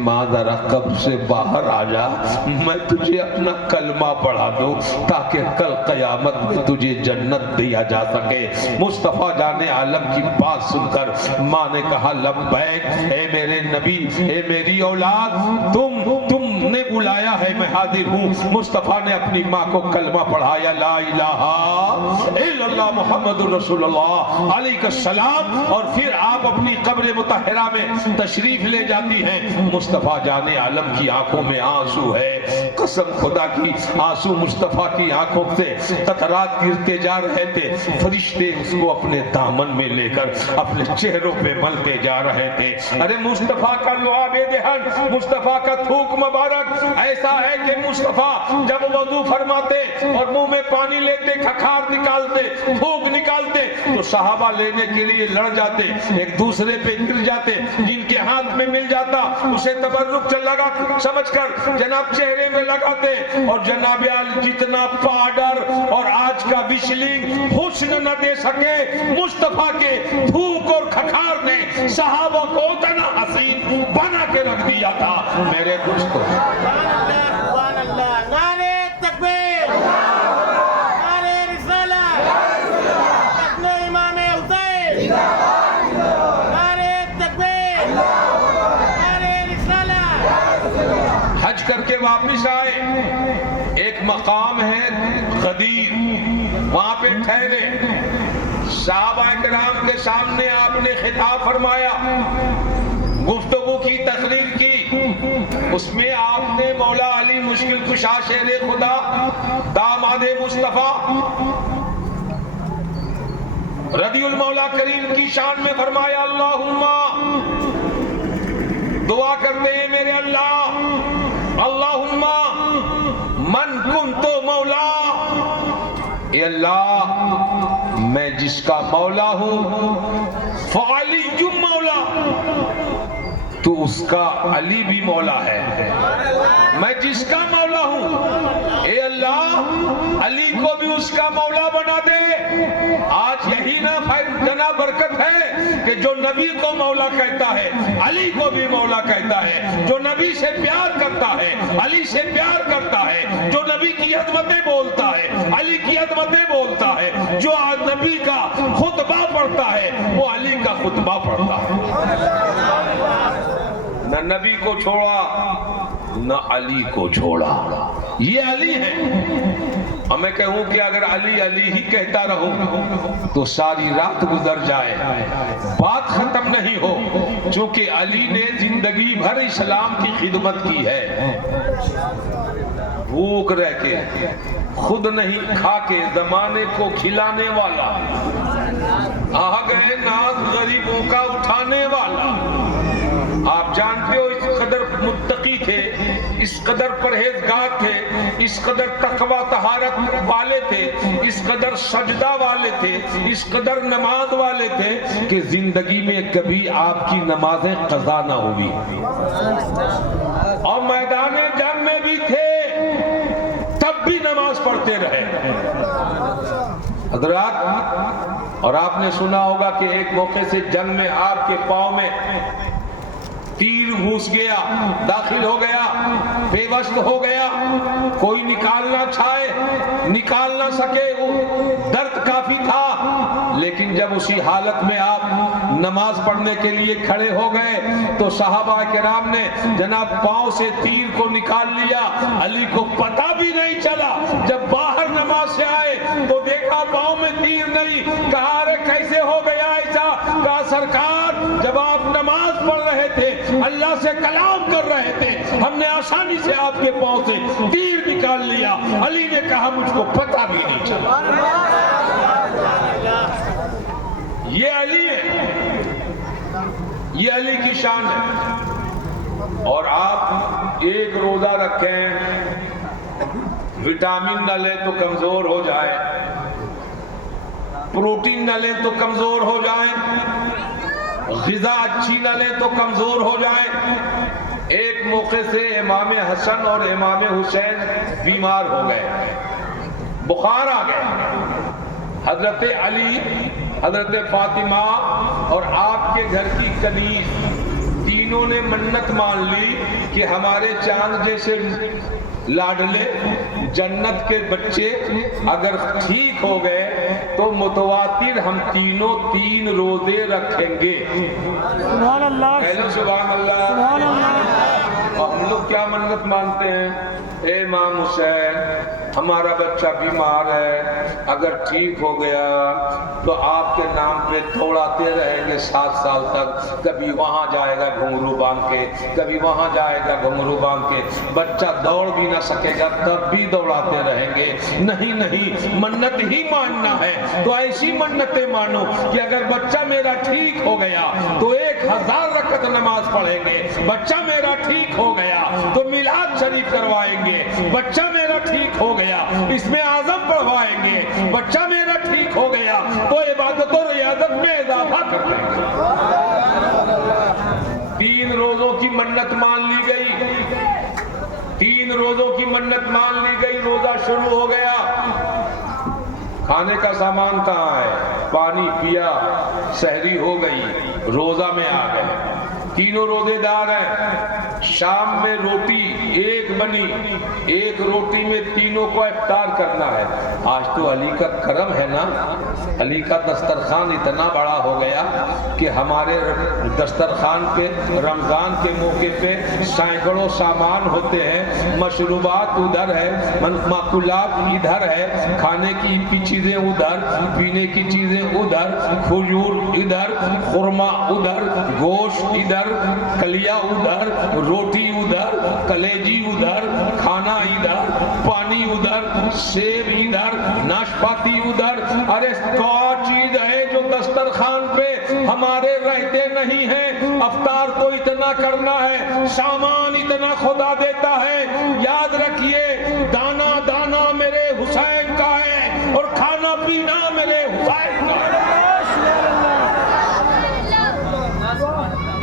ماں ذرا قبر سے باہر آ جا، میں تجھے اپنا کلمہ پڑھا دوں تاکہ کل قیامت میں تجھے جنت دیا جا سکے. مصطفیٰ جان عالم کی بات سن کر ماں نے کہا، لبیک اے میرے نبی، اے میری اولاد، تم نے بلایا ہے، میں حاضر ہوں. مصطفیٰ نے اپنی ماں کو کلمہ پڑھایا، لا الہ الا اللہ محمد رسول اللہ علیہ السلام. اور پھر آپ اپنی قبر مطہرہ میں تشریف لے جاتی ہیں. مصطفیٰ جان عالم کی آنکھوں میں آنسو ہے، قسم خدا کی آنسو مصطفیٰ کی آنکھوں سے قطرات گرتے جا رہے تھے. فرشتے اس کو اپنے دامن میں لے کر اپنے چہروں پہ ملتے جا رہے تھے. ارے مصطفیٰ کا لعاب دہن، مصطفیٰ کا تھوک مبارک ایسا ہے کہ مصطفیٰ جب وضو فرماتے اور منہ میں پانی لیتے، کھکھار نکالتے، تھوک نکالتے، تو صحابہ لینے کے لیے لڑ جاتے، ایک دوسرے پہ گر جاتے. جن کے ہاتھ میں مل جاتا اسے تبرک لگا سمجھ کر جناب چہرے میں لگاتے. اور جناب جتنا پاؤڈر اور آج کا وشلنگ حسن نہ دے سکے، مصطفیٰ کے تھوک اور کھکھار نے صحابہ کو اتنا حسین بنا کے رکھ دیا تھا. میرے دوستو، سبحان اللہ، نعرہ تکبیر، نعرہ رسالت، لقن امام حسین، نعرہ تکبیر، نعرہ رسالت. حج کر کے واپس آئے، ایک مقام ہے غدیر، وہاں پہ ٹھہرے. صحابہ کرام کے سامنے آپ نے خطاب فرمایا، گفتگو کی، تقریر کی. اس میں آپ نے مولا علی مشکل کشا شیر خدا داماد مصطفیٰ رضی المولا کریم کی شان میں فرمایا، اللہم، دعا کرتے ہیں میرے اللہ، اللہم من کنتو مولا، اے اللہ میں جس کا مولا ہوں، فعلی مولا، تو اس کا علی بھی مولا ہے۔ میں جس کا مولا ہوں، اے اللہ علی کو بھی اس کا مولا بنا دے۔ آج یہی نہ برکت ہے کہ جو نبی کو مولا کہتا ہے علی کو بھی مولا کہتا ہے، جو نبی سے پیار کرتا ہے علی سے پیار کرتا ہے، جو نبی کی عظمتیں بولتا ہے علی کی عظمتیں بولتا ہے، جو نبی کا خطبہ پڑھتا ہے وہ علی کا خطبہ پڑھتا ہے۔ نہ نبی کو چھوڑا نہ علی کو چھوڑا، یہ علی ہے۔ اور میں کہوں کہ اگر علی علی ہی کہتا رہوں تو ساری رات گزر جائے، بات ختم نہیں ہو، چونکہ علی نے زندگی بھر اسلام کی خدمت کی ہے۔ بھوک رہ کے، خود نہیں کھا کے زمانے کو کھلانے والا، آ گئے ناز غریبوں کا اٹھانے والا۔ آپ جانتے ہو اس قدر متقی تھے، اس قدر پرہیزگار تھے، اس قدر تقوی طہارت والے تھے، اس قدر سجدہ والے تھے، اس قدر نماز والے تھے کہ زندگی میں کبھی آپ کی نمازیں قضا نہ ہوئی، اور میدان جنگ میں بھی تھے تب بھی نماز پڑھتے رہے۔ حضرات، اور آپ نے سنا ہوگا کہ ایک موقع سے جنگ میں آپ کے پاؤں میں تیر گھس گیا، داخل ہو گیا، بے وست ہو گیا، کوئی نکالنا چاہے نکال نہ سکے، درد کافی تھا۔ لیکن جب اسی حالت میں آپ نماز پڑھنے کے لیے کھڑے ہو گئے تو صحابہ کرام نے جناب پاؤں سے تیر کو نکال لیا، علی کو پتہ بھی نہیں چلا۔ جب باہر نماز سے آئے تو دیکھا پاؤں میں تیر نہیں، کہا ارے کیسے ہو گیا ایسا؟ کہا سرکار جب آپ نماز پڑھ رہے تھے، اللہ سے کلام کر رہے تھے، ہم نے آسانی سے آپ کے پاؤں سے تیر نکال لیا۔ علی نے کہا مجھ کو پتہ بھی نہیں چلا۔ یہ علی ہے، یہ علی کی شان ہے۔ اور آپ ایک روزہ رکھیں، وٹامن نہ لیں تو کمزور ہو جائیں، پروٹین نہ لیں تو کمزور ہو جائیں، غذا اچھی نہ لیں تو کمزور ہو جائیں۔ ایک موقع سے امام حسن اور امام حسین بیمار ہو گئے، بخار آ گیا۔ حضرت علی، حضرت فاطمہ اور آپ کے گھر کی کنیز تینوں نے منت مان لی کہ ہمارے چاند جیسے لاڈلے جنت کے بچے اگر ٹھیک ہو گئے تو متواتر ہم تینوں 3 روزے رکھیں گے۔ سبحان اللہ، کہہ لو سبحان اللہ، سبحان اللہ۔ اور ہم لوگ کیا منت مانتے ہیں؟ اے امام حسین ہمارا بچہ بیمار ہے، اگر ٹھیک ہو گیا تو آپ کے نام پہ دوڑاتے رہیں گے 7 سال تک، کبھی وہاں جائے گا گھنگرو باندھ کے، کبھی وہاں جائے گا گھنگرو باندھ کے، بچہ دوڑ بھی نہ سکے گا تب بھی دوڑاتے رہیں گے۔ نہیں نہیں، منت ہی ماننا ہے تو ایسی منتیں مانو کہ اگر بچہ میرا ٹھیک ہو گیا تو 1000 رکعت نماز پڑھیں گے، بچہ میرا ٹھیک ہو گیا تو میلاد شریف کروائیں گے، بچہ میرا ٹھیک ہو گیا اس میں اعظم پڑھوائیں گے، بچہ میرا ٹھیک ہو گیا تو عبادت و ریاضت میں اضافہ کر دیں گے۔ 3 روزوں کی منت مان لی گئی، 3 روزوں کی منت مان لی گئی، روزہ شروع ہو گیا، کھانے کا سامان کہاں ہے؟ پانی پیا، سحری ہو گئی، روزہ میں آ گئے، تینوں روزے دار ہیں۔ شام میں روٹی ایک بنی، ایک روٹی میں تینوں کو افطار کرنا ہے۔ آج تو علی کا کرم ہے نا، علی کا دسترخوان اتنا بڑا ہو گیا کہ ہمارے دسترخوان پہ رمضان کے موقع پہ سینکڑوں سامان ہوتے ہیں، مشروبات ادھر ہے، ماکولات ادھر ہے، کھانے کی چیزیں ادھر، پینے کی چیزیں ادھر، کھجور ادھر، خرما ادھر، گوشت ادھر، کلیا ادھر، روٹی ادھر، کلیجی ادھر، کھانا ادھر، پانی ادھر، سیب ادھر، ناشپاتی ادھر۔ ارے کیا چیز ہے جو دسترخوان پہ ہمارے رہتے نہیں ہیں؟ افطار تو اتنا کرنا ہے، سامان اتنا خدا دیتا ہے۔ یاد رکھیے دانا دانا میرے حسین کا ہے اور کھانا پینا میرے حسین کا ہے۔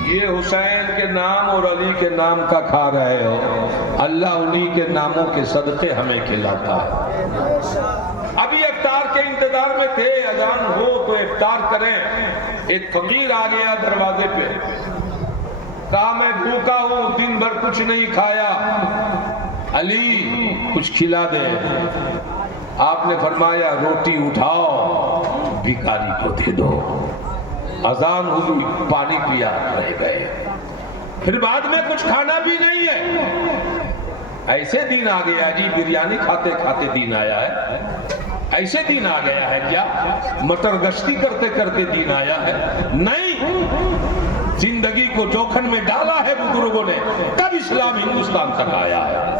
یہ حسین کے کے نام اور علی کے نام کا کھا رہے ہو، اللہ انہی کے ناموں کے صدقے ہمیں کھلاتا ہے۔ ابھی افطار کے انتظار میں تھے، اذان ہو تو افطار کریں۔ ایک فقیر آ گیا دروازے پہ، کہا میں بھوکا ہوں، دن بھر کچھ نہیں کھایا، علی کچھ کھلا دے۔ آپ نے فرمایا روٹی اٹھاؤ بھکاری کو دے دو۔ اذان ہوئی، پانی پیا، رہ گئے۔ پھر بعد میں کچھ کھانا بھی نہیں ہے، ایسے دن آ گیا جی، بریانی کھاتے کھاتے دن آیا ہے، ایسے دن آ گیا ہے کیا؟ مٹر گشتی کرتے کرتے دن آیا ہے؟ نہیں، زندگی کو جوکھن میں ڈالا ہے بزرگوں نے، تب اسلام ہندوستان تک آیا ہے۔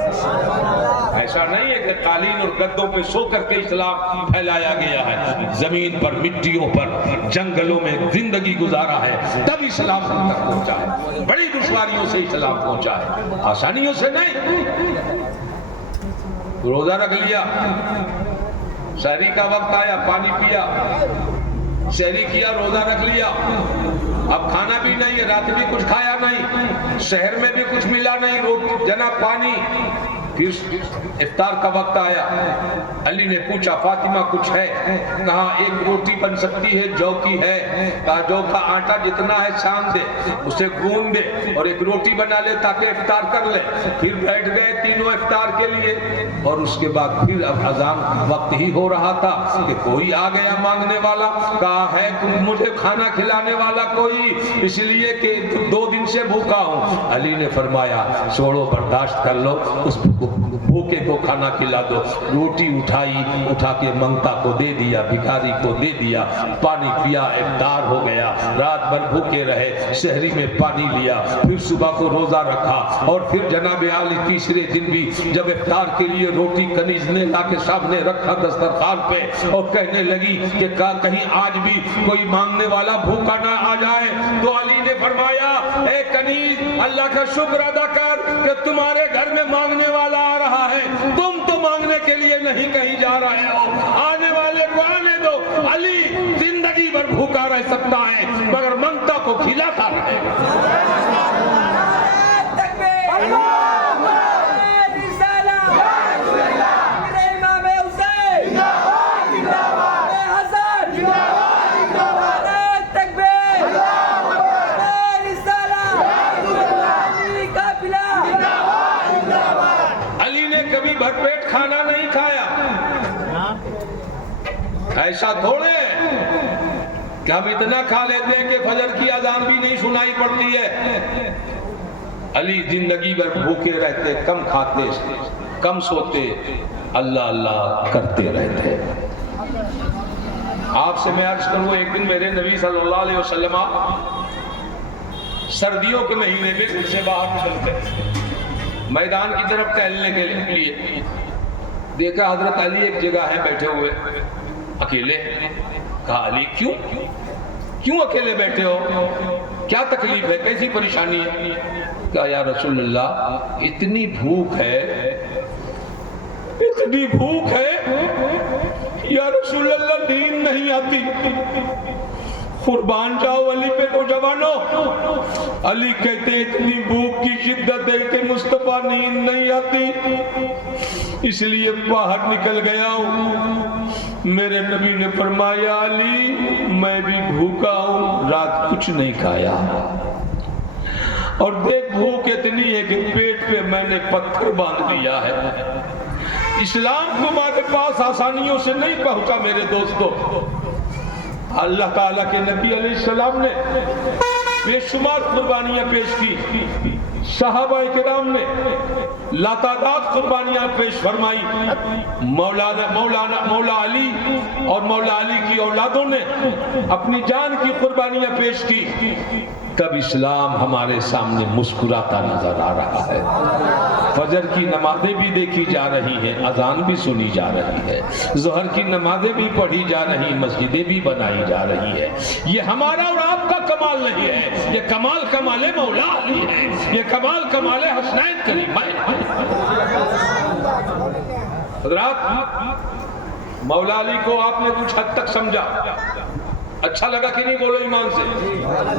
ایسا نہیں ہے کہ قالین اور گدوں پہ سو کر کے اسلام پھیلایا گیا ہے، زمین پر، مٹیوں پر، جنگلوں میں زندگی گزارا ہے، تب اسلام ہم تک پہنچا ہے۔ بڑی دشواریوں سے اسلام پہنچا ہے، آسانیوں سے نہیں۔ روزہ رکھ لیا، سحری کا وقت آیا، پانی پیا، سحری کیا، روزہ رکھ لیا، اب کھانا بھی نہیں ہے، رات بھی کچھ کھایا نہیں، شہر میں بھی کچھ ملا نہیں، روٹی جناب پانی۔ پھر افطار کا وقت آیا، علی نے پوچھا فاطمہ کچھ ہے؟ کہا ایک روٹی بن سکتی ہے، جو کی ہے؟ کہا جو کا آٹا جتنا ہے چھان دے، اسے گون دے اور ایک روٹی بنا لے تاکہ افطار کر لے۔ پھر بیٹھ گئے تینوں افطار کے لیے، اور اس کے بعد پھر اب اذان وقت ہی ہو رہا تھا کہ کوئی آ گیا مانگنے والا، کہا ہے مجھے کھانا کھلانے والا کوئی، اس لیے کہ 2 دن سے بھوکا ہوں۔ علی نے فرمایا چھوڑو، برداشت کر لو، اس بھوکے کو کھانا کھلا دو۔ روٹی اٹھائی، اٹھا کے منگتا کو دے دیا، بھکاری کو دے دیا، پانی پیا، افطار ہو گیا۔ رات بھر بھوکے رہے، شہری میں پانی لیا، پھر صبح کو روزہ رکھا، اور پھر جناب عالی تیسرے دن بھی جب افطار کے لیے روٹی کنیز نے لا کے سامنے رکھا دسترخوان پہ، اور کہنے لگی کہ کہیں آج بھی کوئی مانگنے والا بھوکا نہ آ جائے، تو علی نے فرمایا اے کنیز اللہ کا شکر ادا کر کہ تمہارے گھر میں مانگنے والا آ رہا ہے، تم تو مانگنے کے لیے نہیں کہیں جا رہے ہو، آنے والے کو آنے دو۔ علی زندگی بھر بھوکا رہ سکتا ہے مگر منگتا کو کھلاتا رہے گا۔ بھرپیٹ کھانا نہیں کھایا، ایسا تھوڑے کہ ہم اتنا کھا لیتے ہیں کہ فجر کی اذان بھی نہیں سنائی پڑتی ہے۔ علی زندگی بھر بھوکے رہتے، کم کھاتے، کم سوتے، اللہ اللہ کرتے رہتے۔ آپ سے میں عرض کروں، ایک دن میرے نبی صلی اللہ علیہ وسلم سردیوں کے مہینے میں گھر سے باہر نکلتے میدان کی طرف ٹہلنے کے لیے، دیکھا حضرت علی ایک جگہ ہے بیٹھے ہوئے اکیلے۔ کہا علی کیوں اکیلے بیٹھے ہو؟ کیا تکلیف ہے، کیسی پریشانی ہے؟ کہا یا رسول اللہ اتنی بھوک ہے، اتنی بھوک ہے یا رسول اللہ نیند نہیں آتی، قربان جاؤ علی پہ نوجوانوں۔ علی کہتے اتنی بھوک کی شدت ہے کہ مصطفیٰ نیند نہیں آتی، اس لیے باہر نکل گیا ہوں۔ میرے نبی نے فرمایا علی میں بھی بھوکا ہوں، رات کچھ نہیں کھایا، اور دیکھ بھوک اتنی ہے کہ پیٹ پہ میں نے پتھر باندھ لیا ہے۔ اسلام تمہارے پاس آسانیوں سے نہیں پہنچا میرے دوستو۔ اللہ تعالیٰ کے نبی علیہ السلام نے بے شمار قربانیاں پیش کی، صحابہ کرام نے لاتعداد قربانیاں پیش فرمائی، مولا علی اور مولا علی کی اولادوں نے اپنی جان کی قربانیاں پیش کی، تب اسلام ہمارے سامنے مسکراتا نظر آ رہا ہے۔ فجر کی نمازیں بھی دیکھی جا رہی ہیں، اذان بھی سنی جا رہی ہے، ظہر کی نمازیں بھی پڑھی جا رہی، مسجدیں بھی بنائی جا رہی ہے۔ یہ ہمارا اور آپ کا کمال نہیں ہے، یہ کمال مولا علی ہے، یہ کمال حسنین کریمین ہے۔ حضرات مولا علی کو آپ نے کچھ حد تک سمجھا، اچھا لگا کہ نہیں؟ بولو ایمان سے،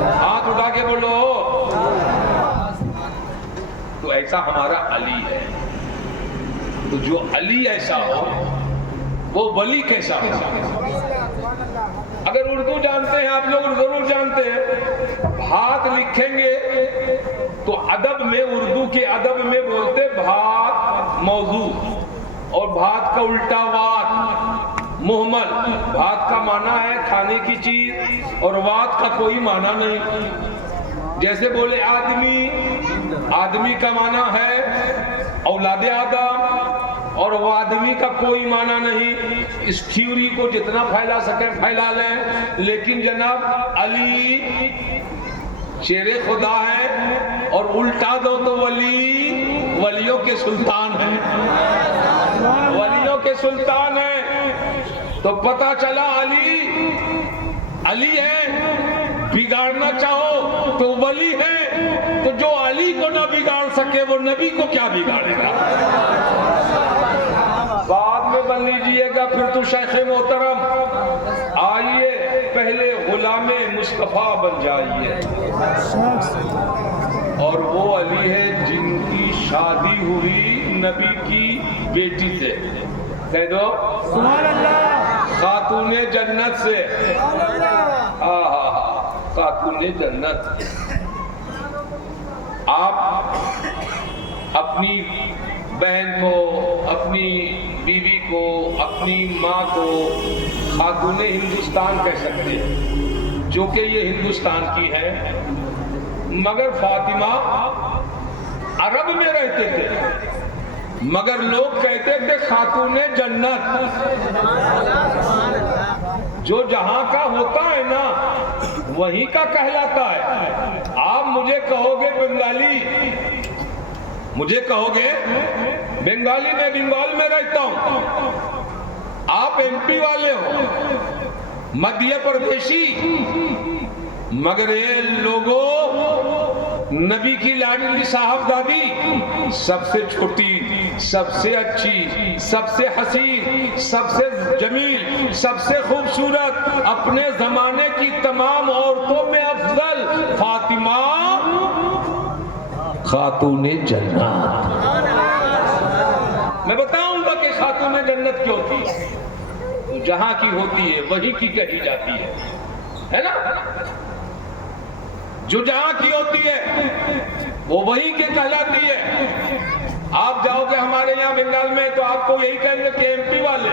ہاتھ اٹھا کے بولو تو ایسا ہمارا علی ہے. تو جو علی ایسا ہو وہ ولی کیسا ہو؟ اگر اردو جانتے ہیں آپ لوگ ضرور جانتے ہیں، بھات لکھیں گے تو ادب میں، اردو کے ادب میں بولتے بھات موضوع، اور بھات کا الٹا وات محمل. بھات کا معنی ہے کھانے کی چیز اور وات کا کوئی معنی نہیں. جیسے بولے آدمی، آدمی کا معنی ہے اولاد آدم، اور وہ آدمی کا کوئی معنی نہیں. اس تھیوری کو جتنا پھیلا سکیں پھیلا لیں، لیکن جناب علی شیر خدا ہے، اور الٹا دو تو ولی ولیوں کے سلطان ہیں، ولیوں کے سلطان ہیں. تو پتہ چلا علی علی ہے. بگاڑنا چاہو تو ولی ہے. تو جو علی کو نہ بگاڑ سکے وہ نبی کو کیا بگاڑے گا؟ بعد میں بن لیجئے گا پھر تو شیخ محترم. آئیے پہلے غلام مصطفیٰ بن جائیے. اور وہ علی ہے جن کی شادی ہوئی نبی کی بیٹی سے. کہہ دو سبحان اللہ. خاتون جنت سے. خاتون جنت. آپ اپنی بہن کو، اپنی بیوی کو، اپنی ماں کو خاتون ہندوستان کہہ سکتے ہیں، جو کہ یہ ہندوستان کی ہے. مگر فاطمہ عرب میں رہتے تھے، مگر لوگ کہتے تھے خاتون جنت. جو جہاں کا ہوتا ہے نا وہیں کا کہلاتا ہے. آپ مجھے کہو گے بنگالی، مجھے کہو گے بنگالی، میں بنگال میں رہتا ہوں. آپ ایم پی والے ہو، مدھیہ پردیشی، مگر یہ لوگوں نبی کی لاڈلی صاحبزادی سب سے چھوٹی، سب سے اچھی، سب سے حسین، سب سے جمیل، سب سے خوبصورت، اپنے زمانے کی تمام عورتوں میں افضل فاطمہ خاتون جنت. میں بتاؤں گا کہ خاتون جنت کیوں تھی. جہاں کی ہوتی ہے وہی کی کہی جاتی ہے نا. جو جہاں کی ہوتی ہے وہ وہی کے کہلاتی ہے. آپ جاؤ گے ہمارے یہاں بنگال میں تو آپ کو یہی کہیں گے کہ ایم پی والے.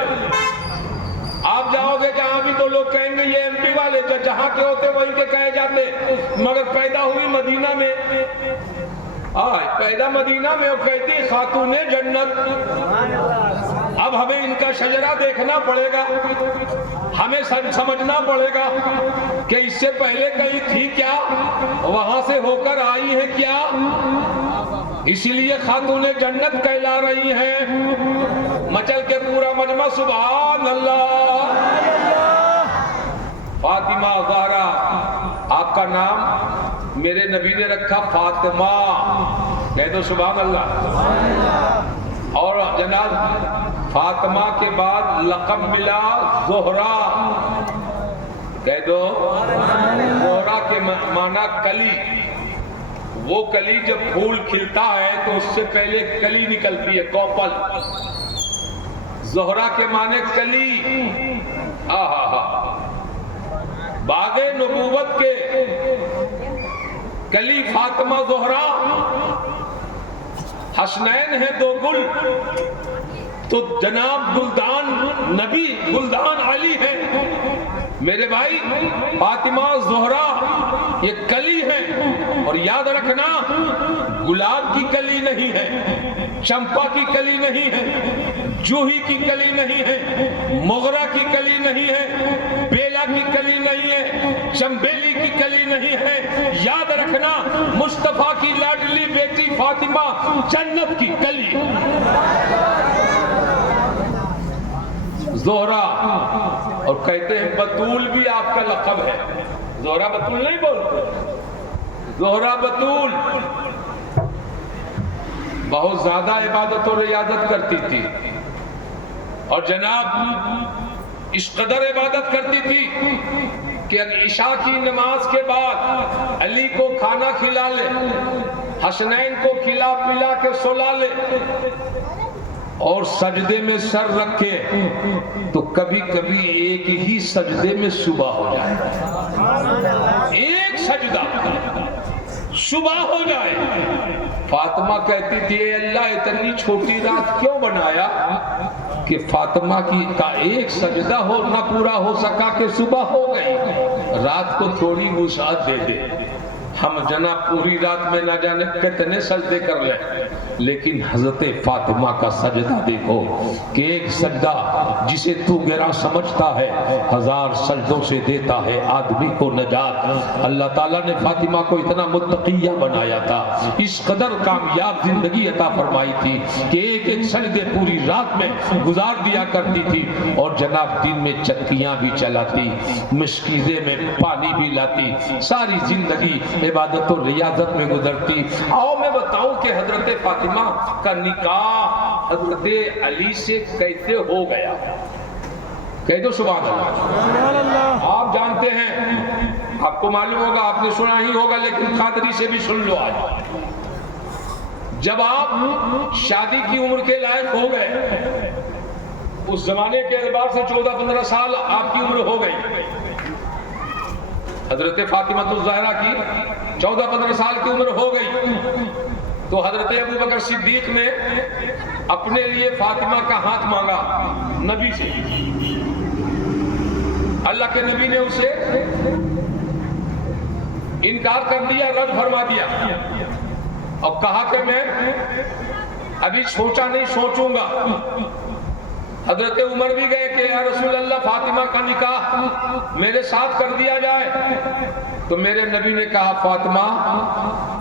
آپ جاؤ گے جہاں بھی تو لوگ کہیں گے یہ ایم پی والے. جہاں کے ہوتے وہی کے کہے جاتے. مگر پیدا ہوئی مدینہ میں، پیدا مدینہ میں، وہ کہتی خاتون جنت. اب ہمیں ان کا شجرہ دیکھنا پڑے گا، ہمیں سمجھنا پڑے گا کہ اس سے پہلے کہیں تھی کیا، وہاں سے ہو کر آئی ہے کیا. اسی لیے خاتون جنت کہلا رہی ہیں. مچل کے پورا مجمع سبحان اللہ. فاطمہ زہرا، آپ کا نام میرے نبی نے رکھا فاطمہ. کہہ دو سبحان اللہ. اور جناب فاطمہ کے بعد لقب ملا زہرا. کہہ دو زہرا کے معنی کلی. وہ کلی جب پھول کھلتا ہے تو اس سے پہلے کلی نکلتی ہے، کوپل. زہرا کے معنی کلی. باغ نبوت کے کلی فاطمہ زہرا. حسنین ہیں دو گل تو جناب گلدان نبی، گلدان علی ہیں. میرے بھائی فاطمہ زہرا یہ کلی ہے. اور یاد رکھنا گلاب کی کلی نہیں ہے، چمپا کی کلی نہیں ہے، جوہی کی کلی نہیں ہے، موگرا کی کلی نہیں ہے، بیلا کی کلی نہیں ہے، چمبیلی کی کلی نہیں ہے. یاد رکھنا مصطفیٰ کی لاڈلی بیٹی فاطمہ جنت کی کلی زہرا. اور کہتے ہیں بطول بھی آپ کا لقب ہے. زہرا بطول نہیں بولتے، زہرا بطول. بہت زیادہ عبادت اور ریاضت کرتی تھی. اور جناب اس قدر عبادت کرتی تھی کہ عشاء کی نماز کے بعد علی کو کھانا کھلا لے، حسنین کو کھلا پلا کے سلا لے، اور سجدے میں سر رکھے تو کبھی کبھی ایک ہی سجدے میں صبح ہو جائے، ایک سجدہ صبح ہو جائے۔ فاطمہ کہتی تھی اے اللہ اتنی چھوٹی رات کیوں بنایا کہ فاطمہ کا ایک سجدہ ہو نہ پورا ہو سکا کہ صبح ہو گئی، رات کو تھوڑی وسعت دے دے، ہم جناب پوری رات میں نہ جانے کتنے سجدے کر لیں، لیکن حضرت فاطمہ کا سجدہ دیکھو کہ ایک سجدہ جسے تو گراں سمجھتا ہے 1000 سجدوں سے دیتا ہے آدمی کو نجات۔ اللہ تعالیٰ نے فاطمہ کو اتنا متقیہ بنایا تھا، اس قدر کامیاب زندگی عطا فرمائی تھی کہ ایک ایک سجدے پوری رات میں گزار دیا کرتی تھی، اور جناب دن میں چکیاں بھی چلاتی، مشکیزے میں پانی بھی لاتی، ساری زندگی عبادت و ریاضت میں گزرتی۔ آؤ میں بتاؤں کہ حضرت فاطمہ کا نکاح حضرت علی سے کیسے ہو گیا؟ کہہ دو سبحان اللہ۔ آپ جانتے ہیں، آپ کو معلوم ہوگا، آپ نے سنا ہی ہوگا، لیکن قادری سے بھی سن لو آج۔ جب آپ شادی کی عمر کے لائق ہو گئے، اس زمانے کے اعتبار سے 14-15 سال آپ کی عمر ہو گئی، حضرت فاطمہ الزہرا کی 14-15 سال کی عمر ہو گئی، تو حضرت ابو بکر صدیق نے اپنے لیے فاطمہ کا ہاتھ مانگا نبی سے۔ اللہ کے نبی نے اسے انکار کر دیا، رد فرما دیا، اور کہا کہ میں ابھی سوچا نہیں، سوچوں گا۔ حضرت عمر بھی گئے کہ یا رسول اللہ فاطمہ کا نکاح میرے ساتھ کر دیا جائے، تو میرے نبی نے کہا فاطمہ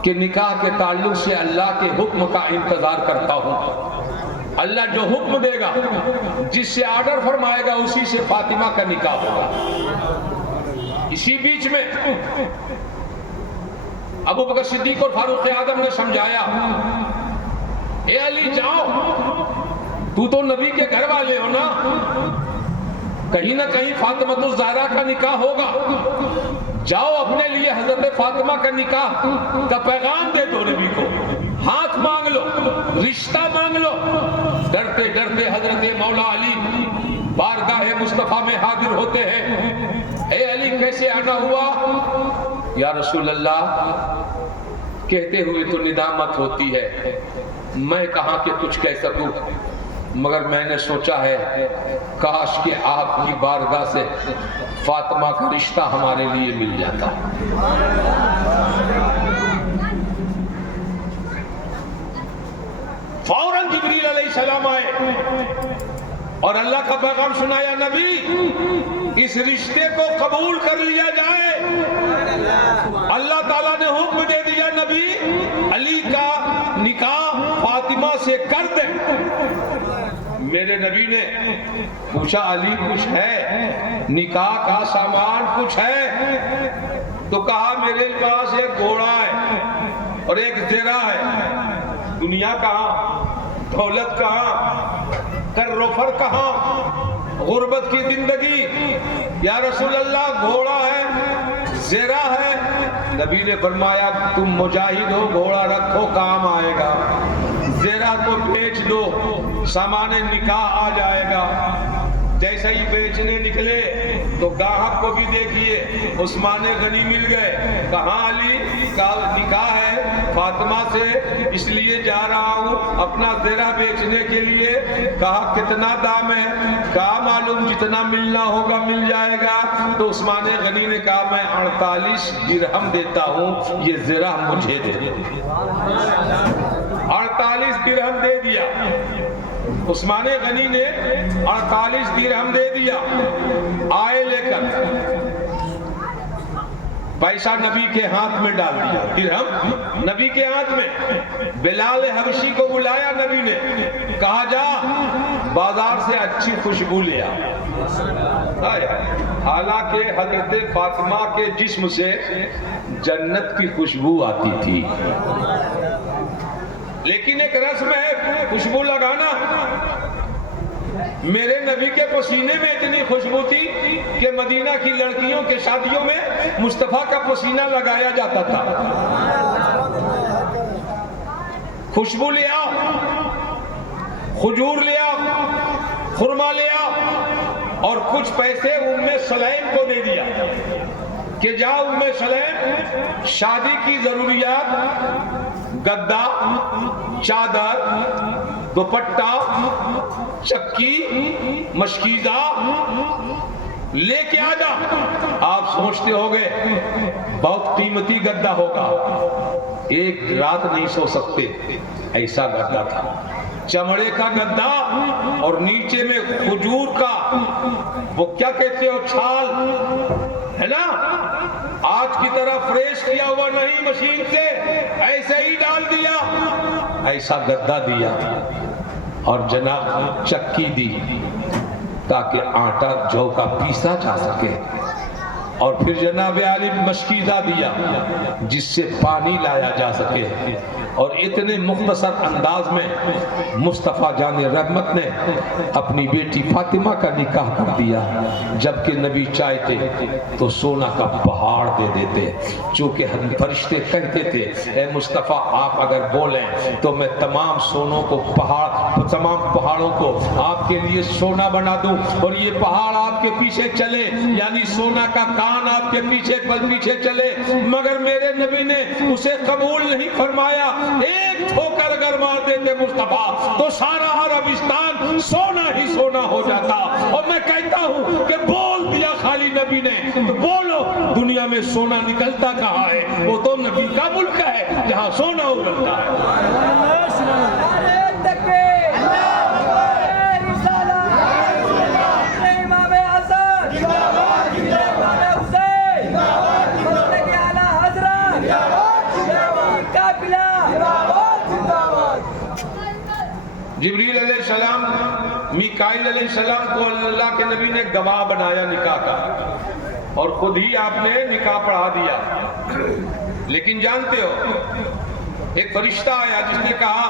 کہ نکاح کے تعلق سے اللہ کے حکم کا انتظار کرتا ہوں، اللہ جو حکم دے گا، جس سے آرڈر فرمائے گا، اسی سے فاطمہ کا نکاح ہوگا۔ اسی بیچ میں ابو بکر صدیق اور فاروق اعظم نے سمجھایا، اے علی جاؤ، تو نبی کے گھر والے ہو نا، کہیں نہ کہیں فاطمہ الزہرا کا نکاح ہوگا، جاؤ اپنے لیے حضرت فاطمہ کا نکاح کا پیغام دے دو نبی کو، ہاتھ مانگ لو، رشتہ مانگ لو۔ ڈرتے ڈرتے حضرت مولا علی بارگاہ مصطفیٰ میں حاضر ہوتے ہیں۔ اے علی کیسے آنا ہوا؟ یا رسول اللہ، کہتے ہوئے تو ندامت ہوتی ہے، میں کہاں کہ کچھ کہہ سکوں، مگر میں نے سوچا ہے کاش کہ آپ کی بارگاہ سے فاطمہ کا رشتہ ہمارے لیے مل جاتا۔ فوراً جبریل علیہ السلام آئے اور اللہ کا پیغام سنایا، نبی اس رشتے کو قبول کر لیا جائے۔ اللہ تعالیٰ نے حکم دے دیا، نبی علی کا نکاح فاطمہ سے کر دے۔ میرے نبی نے پوچھا علی کچھ ہے؟ نکاح کا سامان کچھ ہے؟ تو کہا میرے پاس ایک گھوڑا ہے اور ایک زرہ ہے، دنیا کہاں، دولت کہاں، کروفر کہاں، غربت کی زندگی۔ یا رسول اللہ گھوڑا ہے، زرہ ہے۔ نبی نے فرمایا تم مجاہد ہو، گھوڑا رکھو کام آئے گا، زرہ کو بیچ دو سامان نکاح آ جائے گا۔ جیسے ہی بیچنے نکلے تو گاہک کو بھی دیکھیے عثمان غنی مل گئے، کہاں علی کا نکاح ہے فاطمہ سے، اس لیے جا رہا ہوں اپنا زرہ بیچنے کے لیے۔ کہا کتنا دام ہے؟ کہا معلوم جتنا ملنا ہوگا مل جائے گا۔ تو عثمان غنی نے کہا میں 48 درہم دیتا ہوں، یہ زرہ مجھے دے دو۔ 48 درہم دے دیا عثمان غنی نے، 48 درہم دے دیا۔ آئے لے کر پیسہ نبی کے ہاتھ میں ڈال دیا، درہم نبی کے ہاتھ میں۔ بلال حبشی کو بلایا نبی نے، کہا جا بازار سے اچھی خوشبو لے آ۔ حالانکہ حضرت فاطمہ کے جسم سے جنت کی خوشبو آتی تھی، لیکن ایک رسم ہے خوشبو لگانا۔ میرے نبی کے پسینے میں اتنی خوشبو تھی کہ مدینہ کی لڑکیوں کے شادیوں میں مصطفیٰ کا پسینہ لگایا جاتا تھا. خوشبو لے آؤ، کھجور لے آؤ، خرما لے آؤ، اور کچھ پیسے ام سلیم کو دے دیا کہ جاؤ ام سلیم، شادی کی ضروریات گدا، چادر، دوپٹہ، چکی، مشکیزہ لے کے آ جا. آپ سوچتے ہوگے بہت قیمتی گدا ہوگا، ایک رات نہیں سو سکتے، ایسا گدا تھا. چمڑے کا گدا اور نیچے میں کھجور کا وہ کیا کہتے ہو چھال ہے نا، آج کی طرح فریش کیا ہوا نہیں مشین سے، ایسے ہی ڈال دیا، ایسا گدا دیا. اور جناب چکی دی تاکہ آٹا جو کا پیسا جا سکے. اور پھر جناب عالی مشکیزہ دیا جس سے پانی لایا جا سکے. اور اتنے مختصر انداز میں مصطفیٰ جان رحمت نے اپنی بیٹی فاطمہ کا نکاح کر دیا. جبکہ نبی چاہتے تو سونا کا پہاڑ دے دیتے، چونکہ فرشتے کہتے تھے اے مصطفیٰ آپ اگر بولیں تو میں تمام سونوں کو تمام پہاڑوں کو آپ کے لیے سونا بنا دوں، اور یہ پہاڑ آپ کے پیچھے چلے، یعنی سونا کا کان آپ کے پیچھے چلے. مگر میرے نبی نے اسے قبول نہیں فرمایا. ایک ٹھوکر اگر مار دیتے مصطفیٰ تو سارا عربستان سونا ہی سونا ہو جاتا. اور میں کہتا ہوں کہ بول دیا خالی نبی نے تو بولو دنیا میں سونا نکلتا کہاں ہے؟ وہ تو نبی کا ملک ہے جہاں سونا اگلتا ہے. جبریل علیہ السلام میکائیل علیہ السلام کو اللہ کے نبی نے گواہ بنایا نکاح کا، اور خود ہی آپ نے نکاح پڑھا دیا. لیکن جانتے ہو ایک فرشتہ آیا جس نے کہا،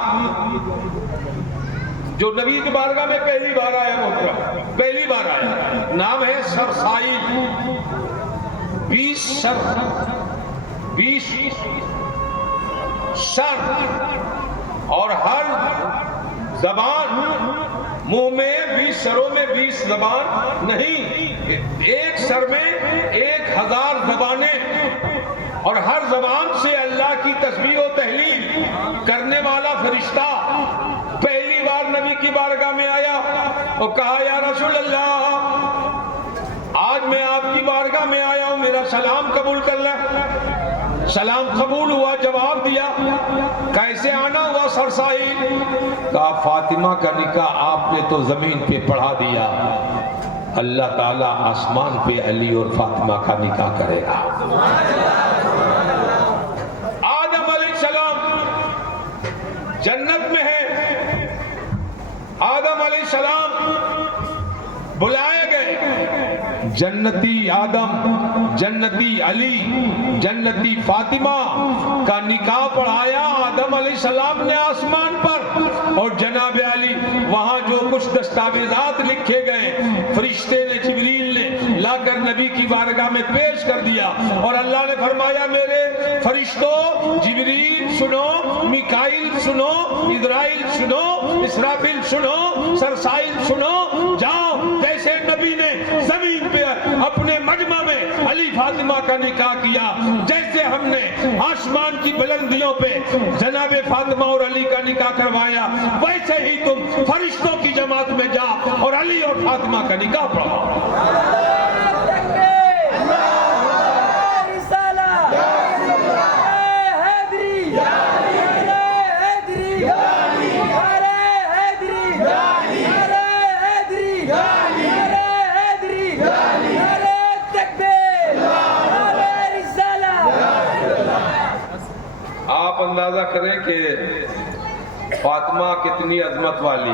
جو نبی کی بارگاہ میں پہلی بار آیا، محترم پہلی بار آیا، نام ہے سرسائل. 20 سر اور ہر زبان منہ میں 20 سروں میں 20 زبان نہیں، ایک سر میں 1000 زبانیں، اور ہر زبان سے اللہ کی تسبیح و تحلیل کرنے والا فرشتہ پہلی بار نبی کی بارگاہ میں آیا اور کہا یا رسول اللہ آج میں آپ کی بارگاہ میں آیا ہوں، میرا سلام قبول کر لیں. سلام قبول ہوا، جواب دیا. کیسے آنا ہوا سرسائل؟ کہا فاطمہ کا نکاح آپ نے تو زمین پہ پڑھا دیا، اللہ تعالیٰ آسمان پہ علی اور فاطمہ کا نکاح کرے گا. آدم علیہ السلام جنت میں ہے، آدم علیہ السلام بلائے گئے، جنتی آدم، جنتی علی، جنتی فاطمہ کا نکاح پڑھایا آدم علیہ السلام نے آسمان پر، اور جناب علی وہاں جو کچھ دستاویزات لکھے گئے فرشتے نے جبریل نے لا کر نبی کی بارگاہ میں پیش کر دیا. اور اللہ نے فرمایا میرے فرشتوں جبریل سنو، میکائیل سنو، اسرائیل سنو، اسرافیل سنو، سرسائل سنو. جاؤ جیسے نبی نے زمین پہ اپنے مجمع میں علی فاطمہ کا نکاح کیا، جیسے ہم نے آسمان کی بلندیوں پہ جناب فاطمہ اور علی کا نکاح کروایا، ویسے ہی تم فرشتوں کی جماعت میں جاؤ اور علی اور فاطمہ کا نکاح پڑھاؤ. آپ اندازہ کریں کہ فاطمہ کتنی عظمت والی.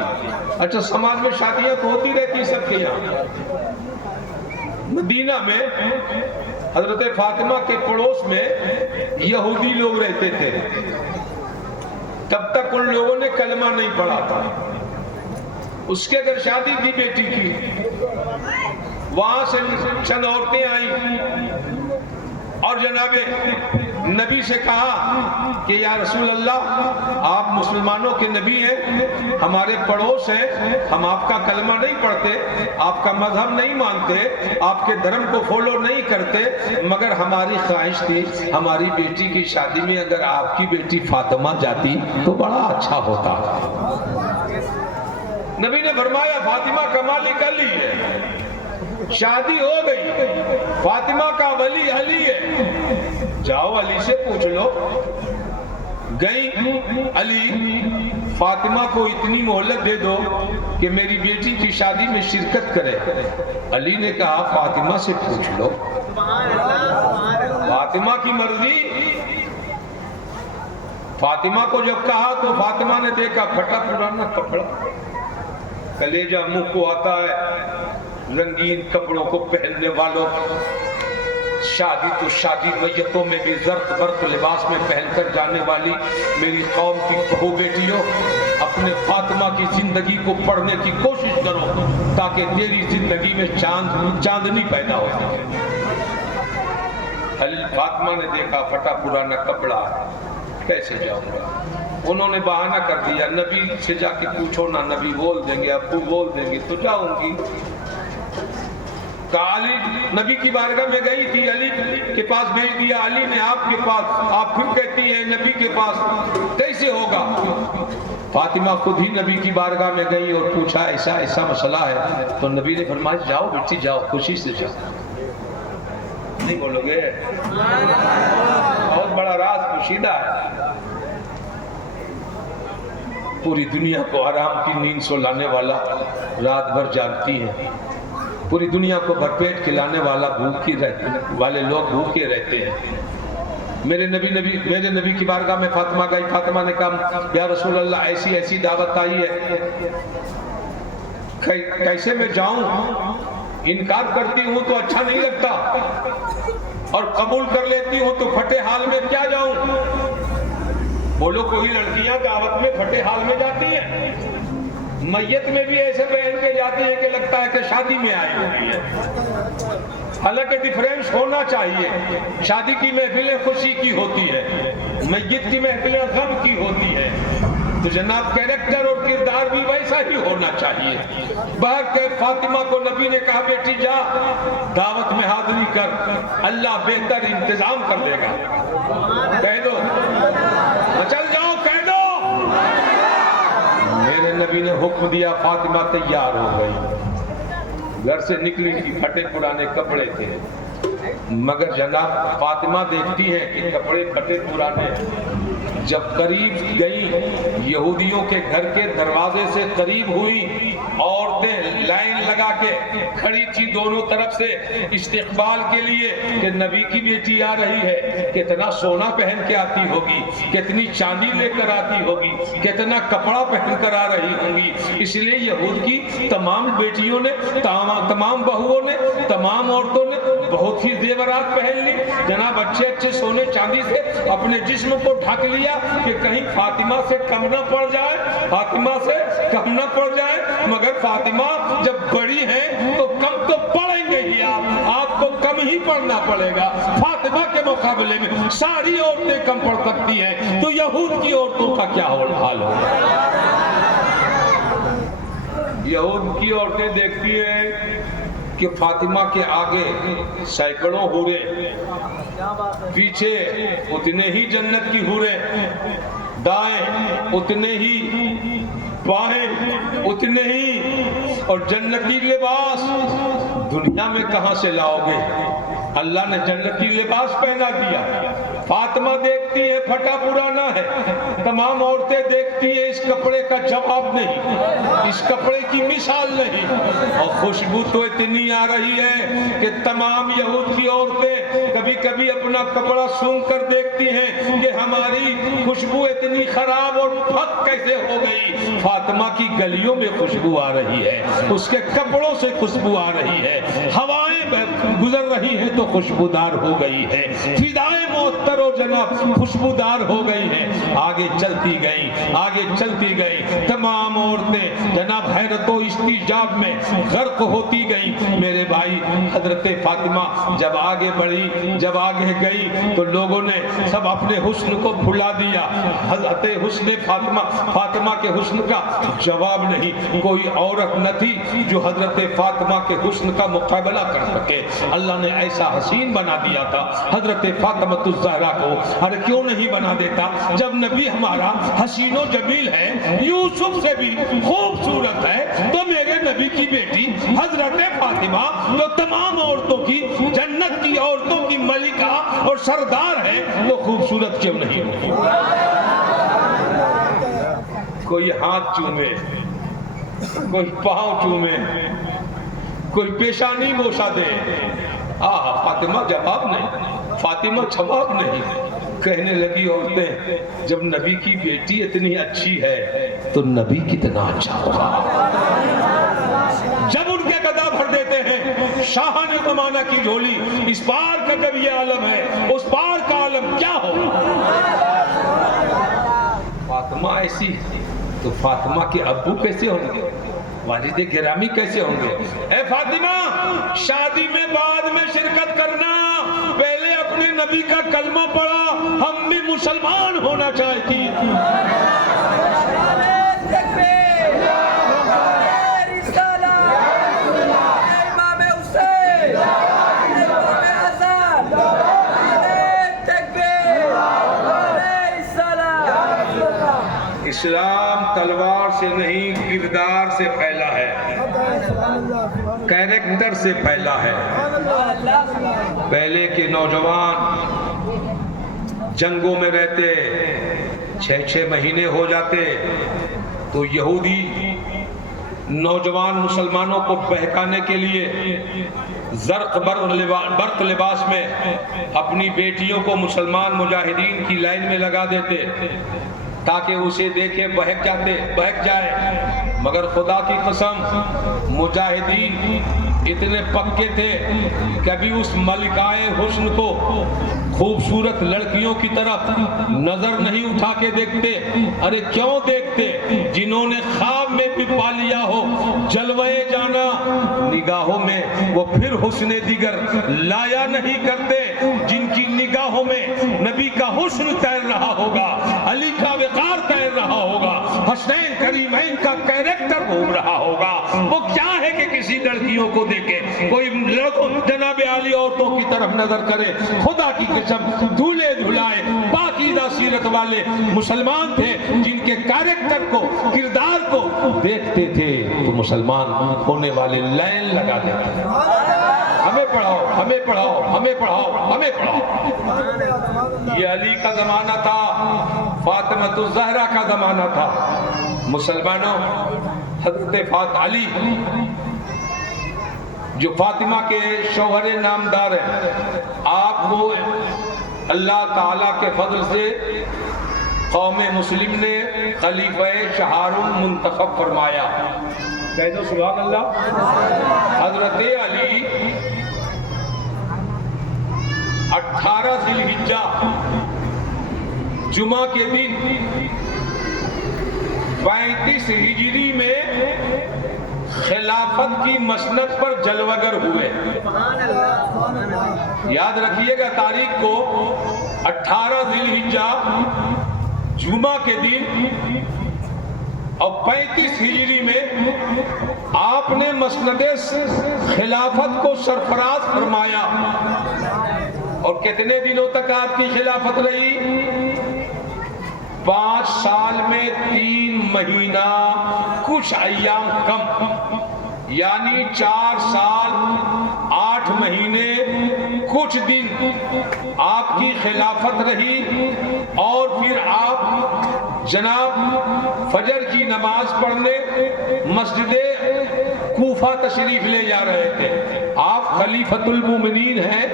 اچھا سماج میں شادیاں تو ہوتی رہتی سب کے یہاں. مدینہ میں حضرت فاطمہ کے پڑوس میں یہودی لوگ رہتے تھے، تب تک ان لوگوں نے کلمہ نہیں پڑھا تھا. اس کے گھر شادی کی بیٹی کی، وہاں سے چند عورتیں آئیں اور جناب نبی سے کہا کہ یا رسول اللہ آپ مسلمانوں کے نبی ہیں، ہمارے پڑوس ہیں، ہم آپ کا کلمہ نہیں پڑھتے، آپ کا مذہب نہیں مانتے، آپ کے دھرم کو فالو نہیں کرتے، مگر ہماری خواہش تھی ہماری بیٹی کی شادی میں اگر آپ کی بیٹی فاطمہ جاتی تو بڑا اچھا ہوتا۔ نبی نے فرمایا فاطمہ کمالی کلی ہے، شادی ہو گئی، فاطمہ کا ولی علی ہے، جاؤ علی سے پوچھ لو۔ گئی علی، فاطمہ کو اتنی مہلت دے دو کہ میری بیٹی کی شادی میں شرکت کرے۔ علی نے کہا فاطمہ سے پوچھ لو، فاطمہ کی مرضی۔ فاطمہ کو جب کہا تو فاطمہ نے دیکھا پھٹا پرانا کپڑا، کلیجہ منہ کو آتا ہے، رنگین کپڑوں کو پہننے والوں، شادی تو شادی، میتوں میں بھی زرق برق لباس میں پہن کر جانے والی میری قوم کی بہو بیٹیوں، اپنے فاطمہ کی زندگی کو پڑھنے کی کوشش کرو تاکہ تیری زندگی میں چاندنی پیدا ہو سکے۔ فاطمہ نے دیکھا پھٹا پرانا کپڑا، کیسے جاؤں گا؟ انہوں نے بہانہ کر دیا، نبی سے جا کے پوچھو نا، نبی بول دیں گے، ابو بول دیں گے تو جاؤں گی۔ علی نبی کی بارگاہ میں گئی تھی، علی کے پاس بھیج دیا، علی نے آپ کے پاس، آپ پھر کہتی ہیں نبی کے پاس، کیسے ہوگا؟ فاطمہ خود ہی نبی کی بارگاہ میں گئی اور پوچھا ایسا ایسا مسئلہ ہے، تو نبی نے فرمایا جاؤ بیٹی جاؤ، خوشی سے جاؤ۔ نہیں بولو گے؟ بہت بڑا راز پوشیدہ ہے، پوری دنیا کو آرام کی نیند سلانے والا رات بھر جاگتی ہے، پوری دنیا کو بھرپیٹ کھلانے والا والے لوگ بھوکے رہتے ہیں۔ میرے نبی کی بارگاہ میں فاطمہ گئی، فاطمہ نے کہا یا رسول اللہ ایسی ایسی دعوت آئی ہے، کیسے میں جاؤں؟ انکار کرتی ہوں تو اچھا نہیں لگتا اور قبول کر لیتی ہوں تو پھٹے حال میں کیا جاؤں؟ بولو کوئی لڑکیاں دعوت میں پھٹے حال میں جاتی ہیں، میت میں بھی ایسے پہن کے جاتے ہیں کہ لگتا ہے کہ شادی میں آئی ہوئی ہے۔ حالانکہ ڈیفرنس ہونا چاہیے، شادی کی محفلیں خوشی کی ہوتی ہے، میت کی محفلیں غم کی ہوتی ہے، تو جناب کیریکٹر اور کردار بھی ویسا ہی ہونا چاہیے۔ باہر کے فاطمہ کو نبی نے کہا بیٹی جا دعوت میں حاضری کر، اللہ بہتر انتظام کر دے گا، کہہ دو چل جاؤ، کہہ دو۔ میرے نبی نے حکم دیا، فاطمہ تیار ہو گئی، گھر سے نکلی تھی، پھٹے پرانے کپڑے تھے، مگر جناب فاطمہ دیکھتی ہے کہ کپڑے پھٹے پرانے، جب قریب گئی یہودیوں کے گھر کے دروازے سے قریب ہوئی، عورتیں لائن لگا کے کھڑی تھی دونوں طرف سے استقبال کے لیے کہ نبی کی بیٹی آ رہی ہے، کتنا سونا پہن کے آتی ہوگی، کتنی چاندی لے کر آتی ہوگی، کتنا کپڑا پہن کر آ رہی ہوں گی۔ اس لیے یہود کی تمام بیٹیوں نے، تمام بہوؤں نے، تمام عورتوں نے بہت ہی زیورات پہن لی، جناب اچھے اچھے سونے چاندی سے اپنے جسم کو ڈھک لیا کہ کہیں فاطمہ سے کم نہ پڑ جائے، فاطمہ سے کم نہ پڑ جائے، مگر فاطمہ جب بڑی ہیں تو کم تو پڑیں گے ہی، آپ کو کم ہی پڑنا پڑے گا۔ فاطمہ کے مقابلے میں ساری عورتیں کم پڑ سکتی ہیں، تو یہود کی عورتوں کا کیا حال ہوگا؟ یہود کی عورتیں دیکھتی ہیں کہ فاطمہ کے آگے سینکڑوں حوریں، پیچھے اتنے ہی جنت کی حوریں، دائیں اتنے ہی، بائیں اتنے ہی، اور جنتی لباس دنیا میں کہاں سے لاؤ گے؟ اللہ نے جنتی لباس پہنا دیا۔ فاطمہ دیکھتی ہے پھٹا پرانا ہے، تمام عورتیں دیکھتی ہیں اس کپڑے کا جواب نہیں، اس کپڑے کی مثال نہیں، اور خوشبو تو اتنی آ رہی ہے کہ تمام یہود کی عورتیں کبھی کبھی اپنا کپڑا سونگھ کر دیکھتی ہیں کہ ہماری خوشبو اتنی خراب اور پھک کیسے ہو گئی۔ فاطمہ کی گلیوں میں خوشبو آ رہی ہے، اس کے کپڑوں سے خوشبو آ رہی ہے، ہوائیں گزر رہی ہیں تو خوشبودار ہو گئی ہے، فدائے محتر و جناب خوشبودار ہو گئی ہیں، آگے چلتی گئیں، آگے چلتی گئیں، تمام عورتیں جناب حیرت و استعجاب میں غرق ہوتی گئیں۔ میرے بھائی حضرت فاطمہ جب آگے بڑھی، جب آگے گئی تو لوگوں نے سب اپنے حسن کو بھلا دیا، حضرت حسن فاطمہ کے حسن کا جواب نہیں، کوئی عورت نہ تھی جو حضرت فاطمہ کے حسن کا مقابلہ کر سکے۔ اللہ نے ایسا حسین بنا دیا تھا حضرت فاطمہ الزہرا کو، اور کیوں نہیں بنا دیتا جب نبی ہمارا حسین و جمیل ہے، یوسف سے بھی خوبصورت ہے، تو میرے نبی کی بیٹی حضرت فاطمہ جو تمام عورتوں کی جنت کی عورتوں کی ملکہ اور سردار ہے، وہ خوبصورت کیوں نہیں ہوگی؟ کوئی ہاتھ چومے، کوئی پاؤں چومے، کوئی پیشانی بوسہ دے، فاطمہ جواب نہیں، فاطمہ جواب نہیں۔ کہنے لگی عورتیں جب نبی کی بیٹی اتنی اچھی ہے تو نبی کتنا اچھا ہوگا۔ جب ان کے گدا بھر دیتے ہیں شاہان زمانہ کی جھولی، اس پار کا جب یہ عالم ہے اس پار کا عالم کیا ہو۔ فاطمہ ایسی تو فاطمہ کے ابو کیسے ہوں گے، والد گرامی کیسے ہوں گے؟ اے فاطمہ شادی میں بعد میں شرکت کرنا، پہلے اپنے نبی کا کلمہ پڑھا، ہم بھی مسلمان ہونا چاہتی ہیں۔ اسلام تلوار سے نہیں کردار سے پھیلا ہے، کیریکٹر سے پھیلا ہے۔ پہلے کے نوجوان جنگوں میں رہتے، 6 مہینے ہو جاتے تو یہودی نوجوان مسلمانوں کو بہکانے کے لیے زرق برق لباس میں اپنی بیٹیوں کو مسلمان مجاہدین کی لائن میں لگا دیتے تاکہ اسے دیکھے بہک جائے، مگر خدا کی قسم مجاہدین اتنے پکے تھے کبھی اس ملکائے حسن کو خوبصورت لڑکیوں کی طرف نظر نہیں اٹھا کے دیکھتے۔ ارے کیوں دیکھتے؟ جنہوں نے خواب میں بھی پا لیا ہو جلوے جانا نگاہوں میں، وہ پھر حسن دیگر لایا نہیں کرتے۔ جن کی نگاہوں میں نبی کا حسن تیر رہا ہوگا، علی کا وقار تیر رہا ہوگا، حسنین کریمین کا کیریکٹر گھوم رہا ہوگا، وہ کیا ہے کہ کسی لڑکیوں کو دیکھے، کوئی جناب عالی عورتوں کی طرف نظر کرے۔ خدا کی قسم دھولے دھلائے پاکیزہ سیرت والے مسلمان تھے جن کے کیریکٹر کو، کردار کو دیکھتے تھے تو مسلمان ہونے والے لائن لگا دیتے تھے، ہمیں پڑھاؤ، ہمیں پڑھاؤ، ہمیں پڑھاؤ، ہمیں پڑھاؤ۔ یہ علی کا زمانہ تھا، فاطمہ الزہرا کا زمانہ تھا۔ مسلمانوں حضرت علی جو فاطمہ کے شوہر نامدار ہیں، آپ کو اللہ تعالیٰ کے فضل سے قوم مسلم نے خلیفہ شہارم منتخب فرمایا۔ کہہ دو سبحان اللہ۔ حضرت علی 18 ذی الحجہ جمعہ کے دن 35 ہجری میں خلافت کی مسند پر جلوگر ہوئے۔ یاد رکھیے گا تاریخ کو، 18 ذی الحجہ جمعہ کے دن اور 35 ہجری میں آپ نے مسند خلافت کو سرفراز فرمایا۔ اور کتنے دنوں تک آپ کی خلافت رہی؟ 5 سال میں 3 مہینہ کچھ ایام کم، یعنی 4 سال 8 مہینے کچھ دن آپ کی خلافت رہی۔ اور پھر آپ جناب فجر کی نماز پڑھنے مسجد کوفہ تشریف لے جا رہے تھے۔ آپ خلیفۃ المومنین ہیں،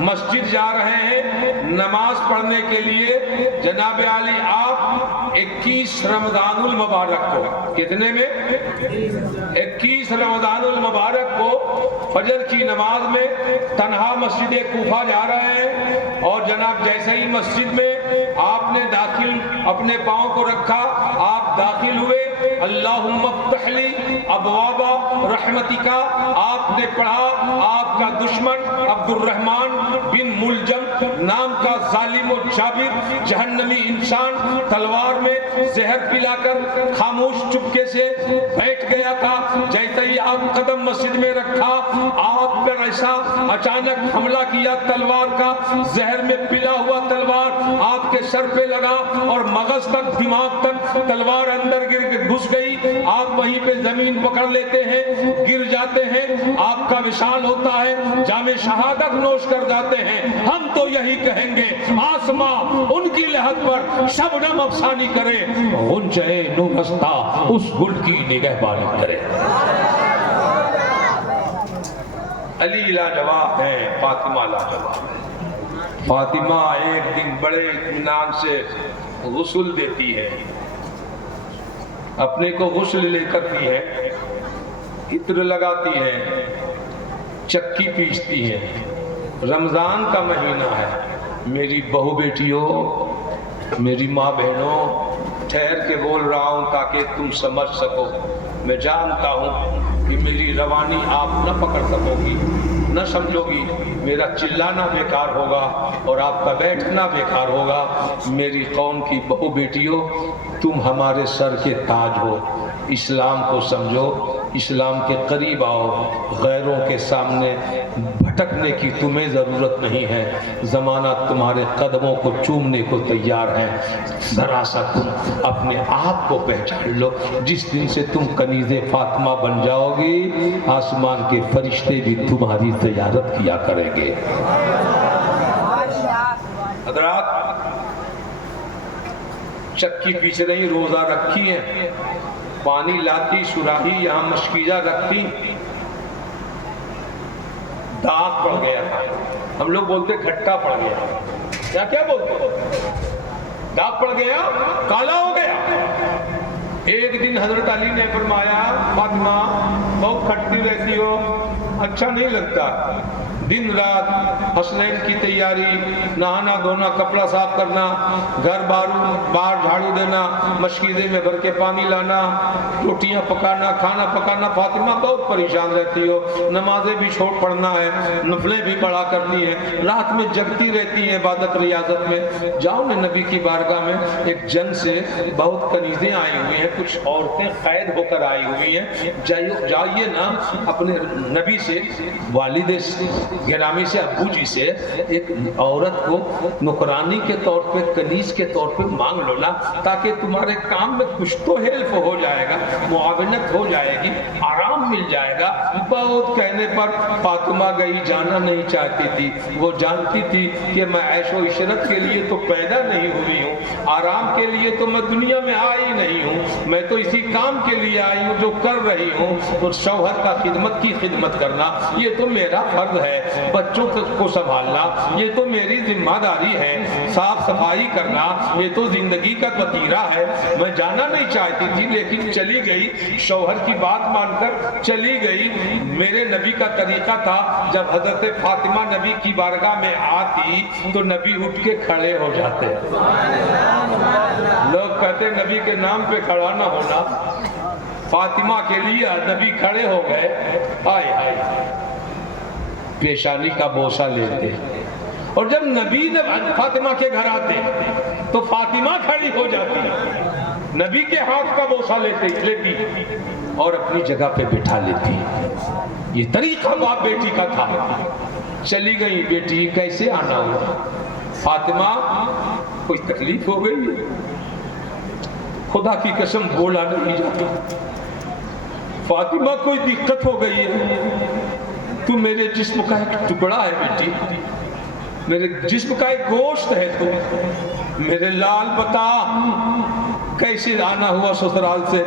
مسجد جا رہے ہیں، نماز پڑھنے کے لیے جناب علی آپ 21 رمضان المبارک کو، کتنے میں؟ 21 رمضان المبارک کو فجر کی نماز میں تنہا مسجد کوفہ جا رہے ہیں، اور جناب جیسے ہی مسجد میں آپ نے داخل اپنے پاؤں کو رکھا، آپ داخل ہوئے، اللہم افتح لی ابواب رحمتک، آپ نے پڑھا، آپ کا دشمن عبد الرحمن بن ملجم نام کا ظالم و جابر جہنمی انسان تلوار میں زہر پلا کر خاموش چپکے سے بیٹھ گیا تھا۔ جیسے ہی آپ قدم مسجد میں رکھا، آپ پر ایسا اچانک حملہ کیا تلوار کا، زہر میں پلا ہوا تلوار آپ کے سر پہ لگا اور مغز تک، دماغ تک تلوار اندر گھس گئی، آپ وہیں پہ زمین پکڑ لیتے ہیں، گر جاتے ہیں، آپ کا وصال ہوتا ہے، جام شہادت نوش کر جاتے ہیں۔ ہم تو یہی کہیں گے، آسماں ان کی لحد پر شبنم افسانی کرے، غنچۂ نورستہ اس گل کی نگہبانی کرے۔ علی لاجواب ہے، فاطمہ لاجواب ہے۔ فاطمہ ایک دن بڑے اطمینان سے غسل دیتی ہے، اپنے کو غسل لے کرتی ہے، عطر لگاتی ہے، چکی پیستی ہے، رمضان کا مہینہ ہے۔ میری بہو بیٹیوں، میری ماں بہنوں، ٹھہر کے بول رہا ہوں تاکہ تم سمجھ سکو۔ میں جانتا ہوں کہ میری روانی آپ نہ پکڑ سکو گی، نہ سمجھو گی، میرا چلانا بیکار ہوگا اور آپ کا بیٹھنا بیکار ہوگا۔ میری قوم کی بہو بیٹیوں، تم ہمارے سر کے تاج ہو، اسلام کو سمجھو، اسلام کے قریب آؤ، غیروں کے سامنے بھٹکنے کی تمہیں ضرورت نہیں ہے، زمانہ تمہارے قدموں کو چومنے کو تیار ہے۔ ذرا سا تم اپنے آپ کو پہچان لو، جس دن سے تم کنیز فاطمہ بن جاؤ گی، آسمان کے فرشتے بھی تمہاری زیارت کیا کریں گے۔ حضرات، چکی پیچھے نہیں، روزہ رکھی ہے، پانی لاتی، سراہی یہاں مشکیزہ رکھتی، داغ پڑ گیا تھا، ہم لوگ بولتے کھٹا پڑ گیا، کیا بولتے؟ داغ پڑ گیا، کالا ہو گیا۔ ایک دن حضرت علی نے فرمایا، فاطمہ بہت کھٹتی رہتی ہو، اچھا نہیں لگتا۔ دن رات حسنین کی تیاری، نہانا دھونا، کپڑا صاف کرنا، گھر باہر جھاڑو دینا، مشکیزے میں بھر کے پانی لانا، روٹیاں پکانا، کھانا پکانا، فاطمہ بہت پریشان رہتی ہو، نمازیں بھی چھوڑ پڑھنا ہے، نفلیں بھی پڑھا کرتی ہیں، رات میں جگتی رہتی ہیں عبادت ریاضت میں۔ جاؤ نے نبی کی بارگاہ میں، ایک جنگ سے بہت کنیزیں آئی ہوئی ہیں، کچھ عورتیں قید ہو کر آئی ہوئی ہیں، جائیے نا اپنے نبی سے، والد گرامی سے، ابو جی سے ایک عورت کو نکرانی کے طور پہ، کنیز کے طور پہ مانگ لو نا، تاکہ تمہارے کام میں کچھ تو ہیلپ ہو جائے گا، معاونت ہو جائے گی، آرام مل جائے گا۔ بہت کہنے پر فاطمہ گئی، جانا نہیں چاہتی تھی، وہ جانتی تھی کہ میں عیش و عشرت کے لیے تو پیدا نہیں ہوئی ہوں، آرام کے لیے تو میں دنیا میں آئی نہیں ہوں، میں تو اسی کام کے لیے آئی ہوں جو کر رہی ہوں، تو شوہر کا خدمت کی خدمت کرنا یہ تو میرا فرض ہے، بچوں کو سنبھالنا یہ تو میری ذمہ داری ہے، صاف صفائی کرنا یہ تو زندگی کا وتیرہ ہے۔ میں جانا نہیں چاہتی تھی لیکن چلی گئی، شوہر کی بات مان کر چلی گئی۔ میرے نبی کا طریقہ تھا، جب حضرت فاطمہ نبی کی بارگاہ میں آتی تو نبی اٹھ کے کھڑے ہو جاتے۔ لوگ کہتے نبی کے نام پہ کھڑا نہ ہونا، فاطمہ کے لیے نبی کھڑے ہو گئے، آئے آئے پیشانی کا بوسہ لیتے، اور جب نبی فاطمہ کے گھر آتے تو فاطمہ کھڑی ہو جاتی، نبی کے ہاتھ کا بوسہ لیتی اور اپنی جگہ پہ بٹھا لیتی۔ یہ طریقہ باپ بیٹی کا تھا۔ چلی گئی بیٹی، کیسے آنا ہوا؟ فاطمہ کوئی تکلیف ہو گئی ہے؟ خدا کی قسم بولا نہیں جاتا۔ فاطمہ کوئی دقت ہو گئی ہے؟ تو میرے جسم کا ایک ٹکڑا ہے بیٹی، میرے جسم کا ایک گوشت ہے، تو میرے لال بتا کیسے آنا ہوا سسرال سے؟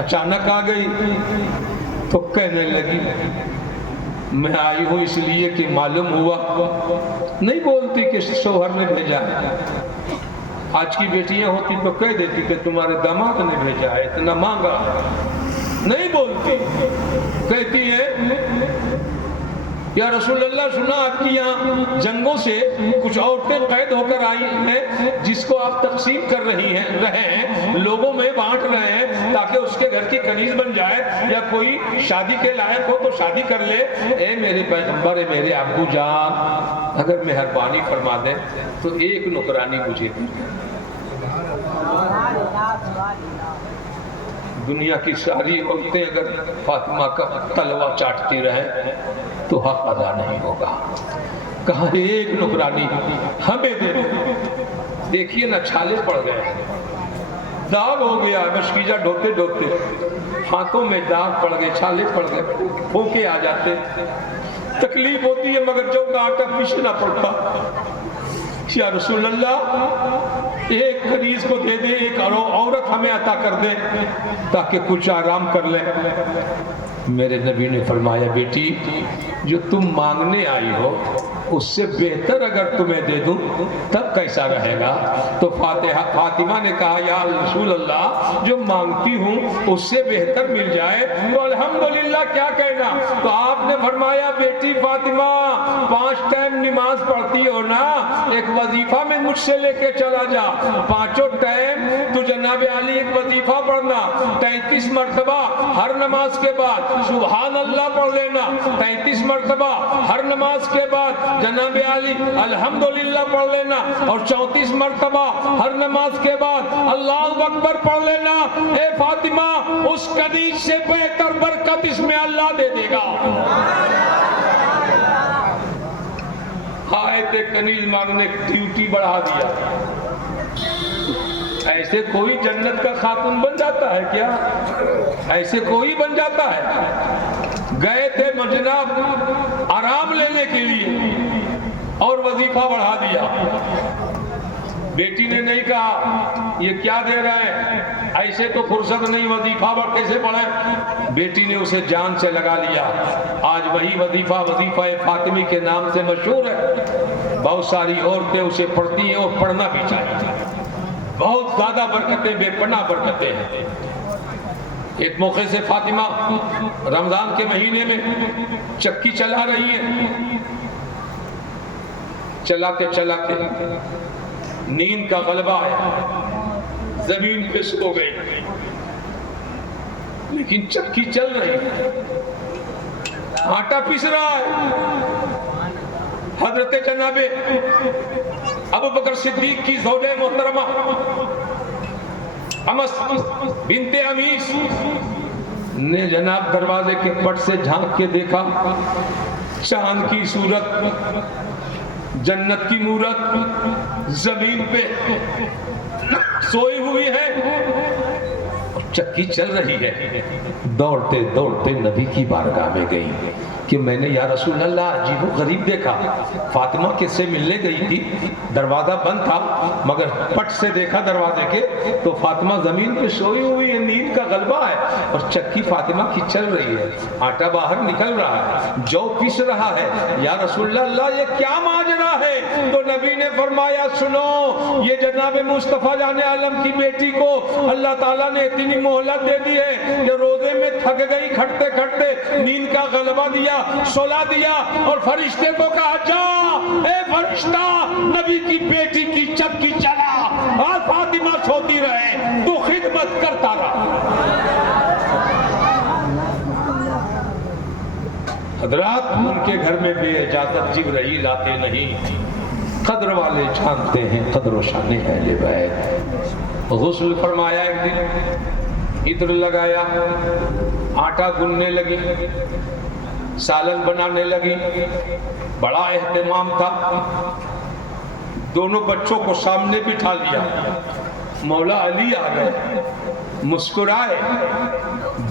اچانک آ گئی تو کہنے لگی میں آئی ہوں اس لیے کہ معلوم ہوا نہیں بولتی کہ شوہر نے بھیجا ہے. آج کی بیٹیاں ہوتی تو کہہ دیتی کہ تمہارے داماد نے بھیجا ہے، اتنا مانگا. نہیں بولتی، کہتی ہے یا رسول اللہ سنا آپ کی یہاں جنگوں سے کچھ عورتیں قید ہو کر آئی ہیں جس کو آپ تقسیم کر رہے ہیں، لوگوں میں بانٹ رہے ہیں تاکہ اس کے گھر کی کنیز بن جائے یا کوئی شادی کے لائق ہو تو شادی کر لے. اے میرے پیغمبر، اے میرے ابو جان، اگر مہربانی فرما دیں تو ایک نکرانی مجھے دی. دنیا کی ساری عورتیں اگر فاطمہ کا تلوہ چاٹتی رہیں تو حق ادا نہیں ہوگا. کہا ایک نکرانی ہمیں دے دو. دیکھیے نا، چھالے پڑ گئے، داغ ہو گیا. مشکیجہ ڈھوتے ڈھوتے ہاتھوں میں داغ پڑ گئے، چھالے پڑ گئے، پھونکے آ جاتے. تکلیف ہوتی ہے مگر جو کا آٹا پیسنا پڑتا. یا رسول اللہ ایک کنیز کو دے دے، ایک عورت ہمیں عطا کر دے تاکہ کچھ آرام کر لیں. میرے نبی نے فرمایا بیٹی، جو تم مانگنے آئی ہو اس سے بہتر اگر تمہیں دے دوں تب کیسا رہے گا؟ تو فاطمہ نے کہا یا رسول اللہ جو مانگتی ہوں اس سے بہتر مل جائے تو الحمدللہ کیا کہنا. تو آپ نے فرمایا بیٹی فاطمہ 5 ٹائم نماز پڑھتی ہو نا، ایک وظیفہ میں مجھ سے لے کے چلا جا. 5 ٹائم تو جناب علی ایک وظیفہ پڑھنا، 33 مرتبہ ہر نماز کے بعد سبحان اللہ پڑھ لینا، 33 مرتبہ ہر نماز کے بعد جناب علی الحمدللہ پڑھ لینا، اور 34 مرتبہ ہر نماز کے بعد اللہ اکبر پڑھ لینا. اے فاطمہ اس کنیز سے بہتر برکت اس میں اللہ دے دے گا. آیت کنیز مانگنے کی ڈیوٹی بڑھا دیا. ایسے کوئی جنت کا خاتون بن جاتا ہے کیا؟ ایسے کوئی بن جاتا ہے؟ گئے تھے جناب آرام لینے کے لیے اور وظیفہ بڑھا دیا. بیٹی نے نہیں کہا یہ کیا دے رہا ہے، ایسے تو فرصت نہیں، وظیفہ بڑھ کیسے پڑھیں. بیٹی نے اسے جان سے لگا لیا. آج وہی وظیفہ فاطمی کے نام سے مشہور ہے. بہت ساری عورتیں اسے پڑھتی ہیں اور پڑھنا بھی چاہیے. بہت زیادہ برکتیں، بے پناہ برکتیں ہیں. ایک موقع سے فاطمہ رمضان کے مہینے میں چکی چلا رہی ہیں. چلاتے چلاتے نیند کا غلبہ ہے، زمین پہ سو گئی، لیکن چکی چل رہی ہے، آٹا پیس رہا ہے. حضرت جناب ابو بکر صدیق کی زوجہ محترمہ امس بنت امیس نے جناب دروازے کے پٹ سے جھانک کے دیکھا، چاند کی صورت، جنت کی مورت زمین پہ سوئی ہوئی ہے اور چکی چل رہی ہے. دوڑتے دوڑتے نبی کی بارگاہ میں گئی کہ میں نے یا رسول اللہ عجیب و غریب دیکھا. فاطمہ کس سے ملنے گئی تھی، دروازہ بند تھا، مگر پٹ سے دیکھا دروازے کے تو فاطمہ زمین پہ سوئی ہوئی ہے، نیند کا غلبہ ہے اور چکی فاطمہ کی چل رہی ہے، آٹا باہر نکل رہا ہے، جو پس رہا ہے. یا رسول اللہ یہ کیا ماجرا ہے؟ تو نبی نے فرمایا سنو، یہ جناب مصطفیٰ جان عالم کی بیٹی کو اللہ تعالیٰ نے اتنی مہلت دے دی ہے کہ روزے میں تھک گئی، کھٹتے کھٹتے نیند کا غلبہ دیا، سلا دیا اور فرشتے کو کہا جا اے فرشتہ نبی کی بیٹی کی چکی چلا اور فاطمہ سوتی رہے، تو خدمت کرتا رہا. حضرات ان کے گھر میں بے اجازت جبرائیل آتے نہیں. قدر والے جانتے ہیں قدر و شان اہل بیت. غسل فرمایا، ایک دن عطر لگایا، آٹا گننے لگی، سالن بنانے لگی، بڑا اہتمام تھا. دونوں بچوں کو سامنے بٹھا لیا. مولا علی آ گئے، مسکرائے،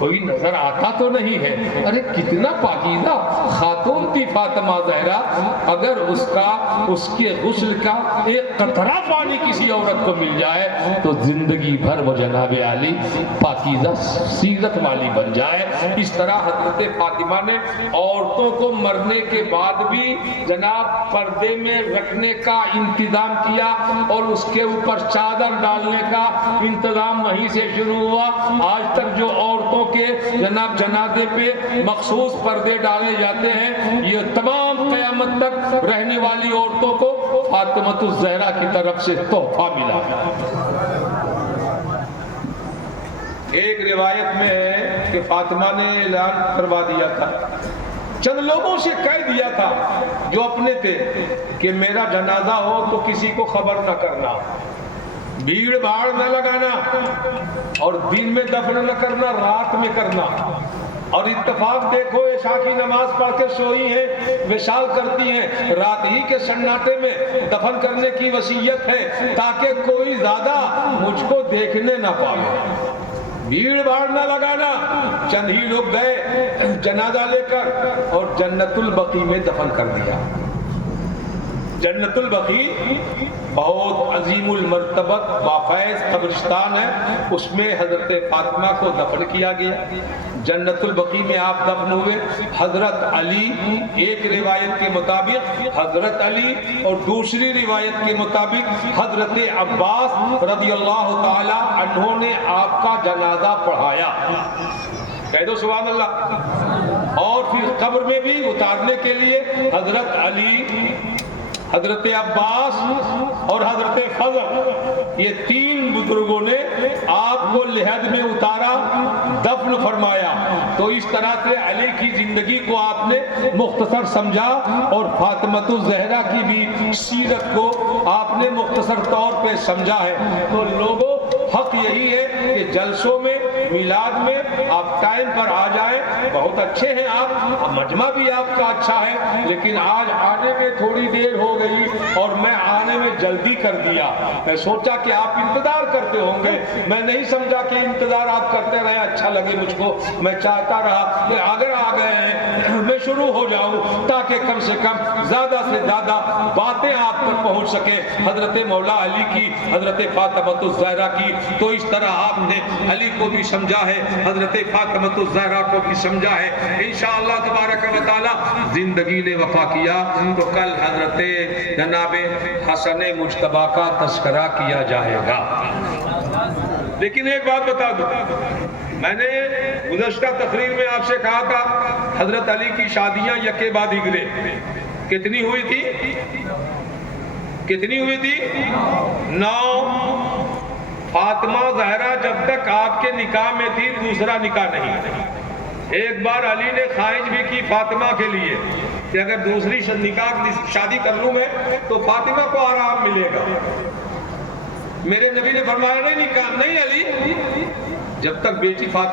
کوئی نظر آتا تو نہیں ہے. ارے کتنا پاکیزہ خاتون تھی فاطمہ زہرا. اگر اس کے غسل کا ایک قطرہ پانی کسی عورت کو مل جائے تو زندگی بھر وہ جناب علی پاکیزہ سیرت والی بن جائے. اس طرح حضرت فاطمہ نے عورتوں کو مرنے کے بعد بھی جناب پردے میں رکھنے کا انتظام کیا اور اس کے اوپر چادر ڈالنے کا انتظام وہیں سے شروع ہوا. آج تک جو عورتوں کے جناب جنازے پہ مخصوص پردے ڈالے جاتے ہیں یہ تمام قیامت تک رہنے والی عورتوں کو فاطمۃ الزہرا کی طرف سے تحفہ ملا. ایک روایت میں ہے کہ فاطمہ نے اعلان کروا دیا تھا, چند لوگوں سے کہہ دیا تھا جو اپنے تھے کہ میرا جنازہ ہو تو کسی کو خبر نہ کرنا, بھیڑ بھاڑ نہ لگانا, اور دن میں دفن نہ کرنا, رات میں کرنا. اور اتفاق دیکھو عشاء کی نماز پڑھ کے سوئی ہیں, وصال کرتی ہیں, رات ہی کے سناٹے میں دفن کرنے کی وصیت ہے تاکہ کوئی زیادہ مجھ کو دیکھنے نہ پائے. بھیڑ بھاڑ نہ لگانا. چند ہی لوگ گئے جنازہ لے کر اور جنت البقیع میں دفن کر دیا. جنت البقیع بہت عظیم المرتبت بافیض قبرستان ہے, اس میں حضرت فاطمہ کو دفن کیا گیا. جنت البقیع میں آپ دفن ہوئے. حضرت علی, ایک روایت کے مطابق حضرت علی اور دوسری روایت کے مطابق حضرت عباس رضی اللہ تعالی عنہ نے آپ کا جنازہ پڑھایا. کہہ دو سبحان اللہ. اور پھر قبر میں بھی اتارنے کے لیے حضرت علی, حضرت عباس اور حضرت فضل, یہ تین بزرگوں نے آپ کو لحد میں اتارا, دفن فرمایا. تو اس طرح سے علی کی زندگی کو آپ نے مختصر سمجھا اور فاطمۃ الزہرا کی بھی سیرت کو آپ نے مختصر طور پہ سمجھا ہے. تو لوگوں حق یہی ہے کہ جلسوں میں میلاد میں آپ ٹائم پر آ جائیں. بہت اچھے ہیں آپ, مجمع بھی آپ کا اچھا ہے, لیکن آج آنے میں تھوڑی دیر ہو گئی اور میں آنے میں جلدی کر دیا. میں سوچا کہ آپ انتظار کرتے ہوں گے, میں نہیں سمجھا کہ انتظار آپ کرتے رہے اچھا لگے مجھ کو. میں چاہتا رہا کہ اگر آ گئے ہیں میں شروع ہو جاؤں تاکہ کم سے کم زیادہ سے زیادہ باتیں آپ تک پہنچ سکے حضرت مولا علی کی, حضرت فاطمۃ الزہرا کی. تو اس طرح آپ نے علی کو بھی سمجھا ہے, حضرت فاطمۃ الزہرا کو بھی سمجھا ہے. انشاءاللہ تبارک و تعالی زندگی نے وفا کیا تو کل حضرت جناب حسن مجتبیٰ کا تذکرہ کیا جائے گا. لیکن ایک بات بتا دوں, میں نے گزشتہ تقریر میں آپ سے کہا تھا حضرت علی کی شادیاں یکے بعد دیگرے کتنی ہوئی تھی, کتنی ہوئی تھی؟ 9. فاطمہ زہرا جب تک آپ کے نکاح میں تھی دوسرا نکاح نہیں. ایک بار علی نے خواہش بھی کی فاطمہ کے لیے کہ اگر دوسری نکاح شادی کر لوں میں تو فاطمہ کو آرام ملے گا. میرے نبی نے فرمایا نہیں نکاح نہیں علی, جب تک بیٹی فاطمہ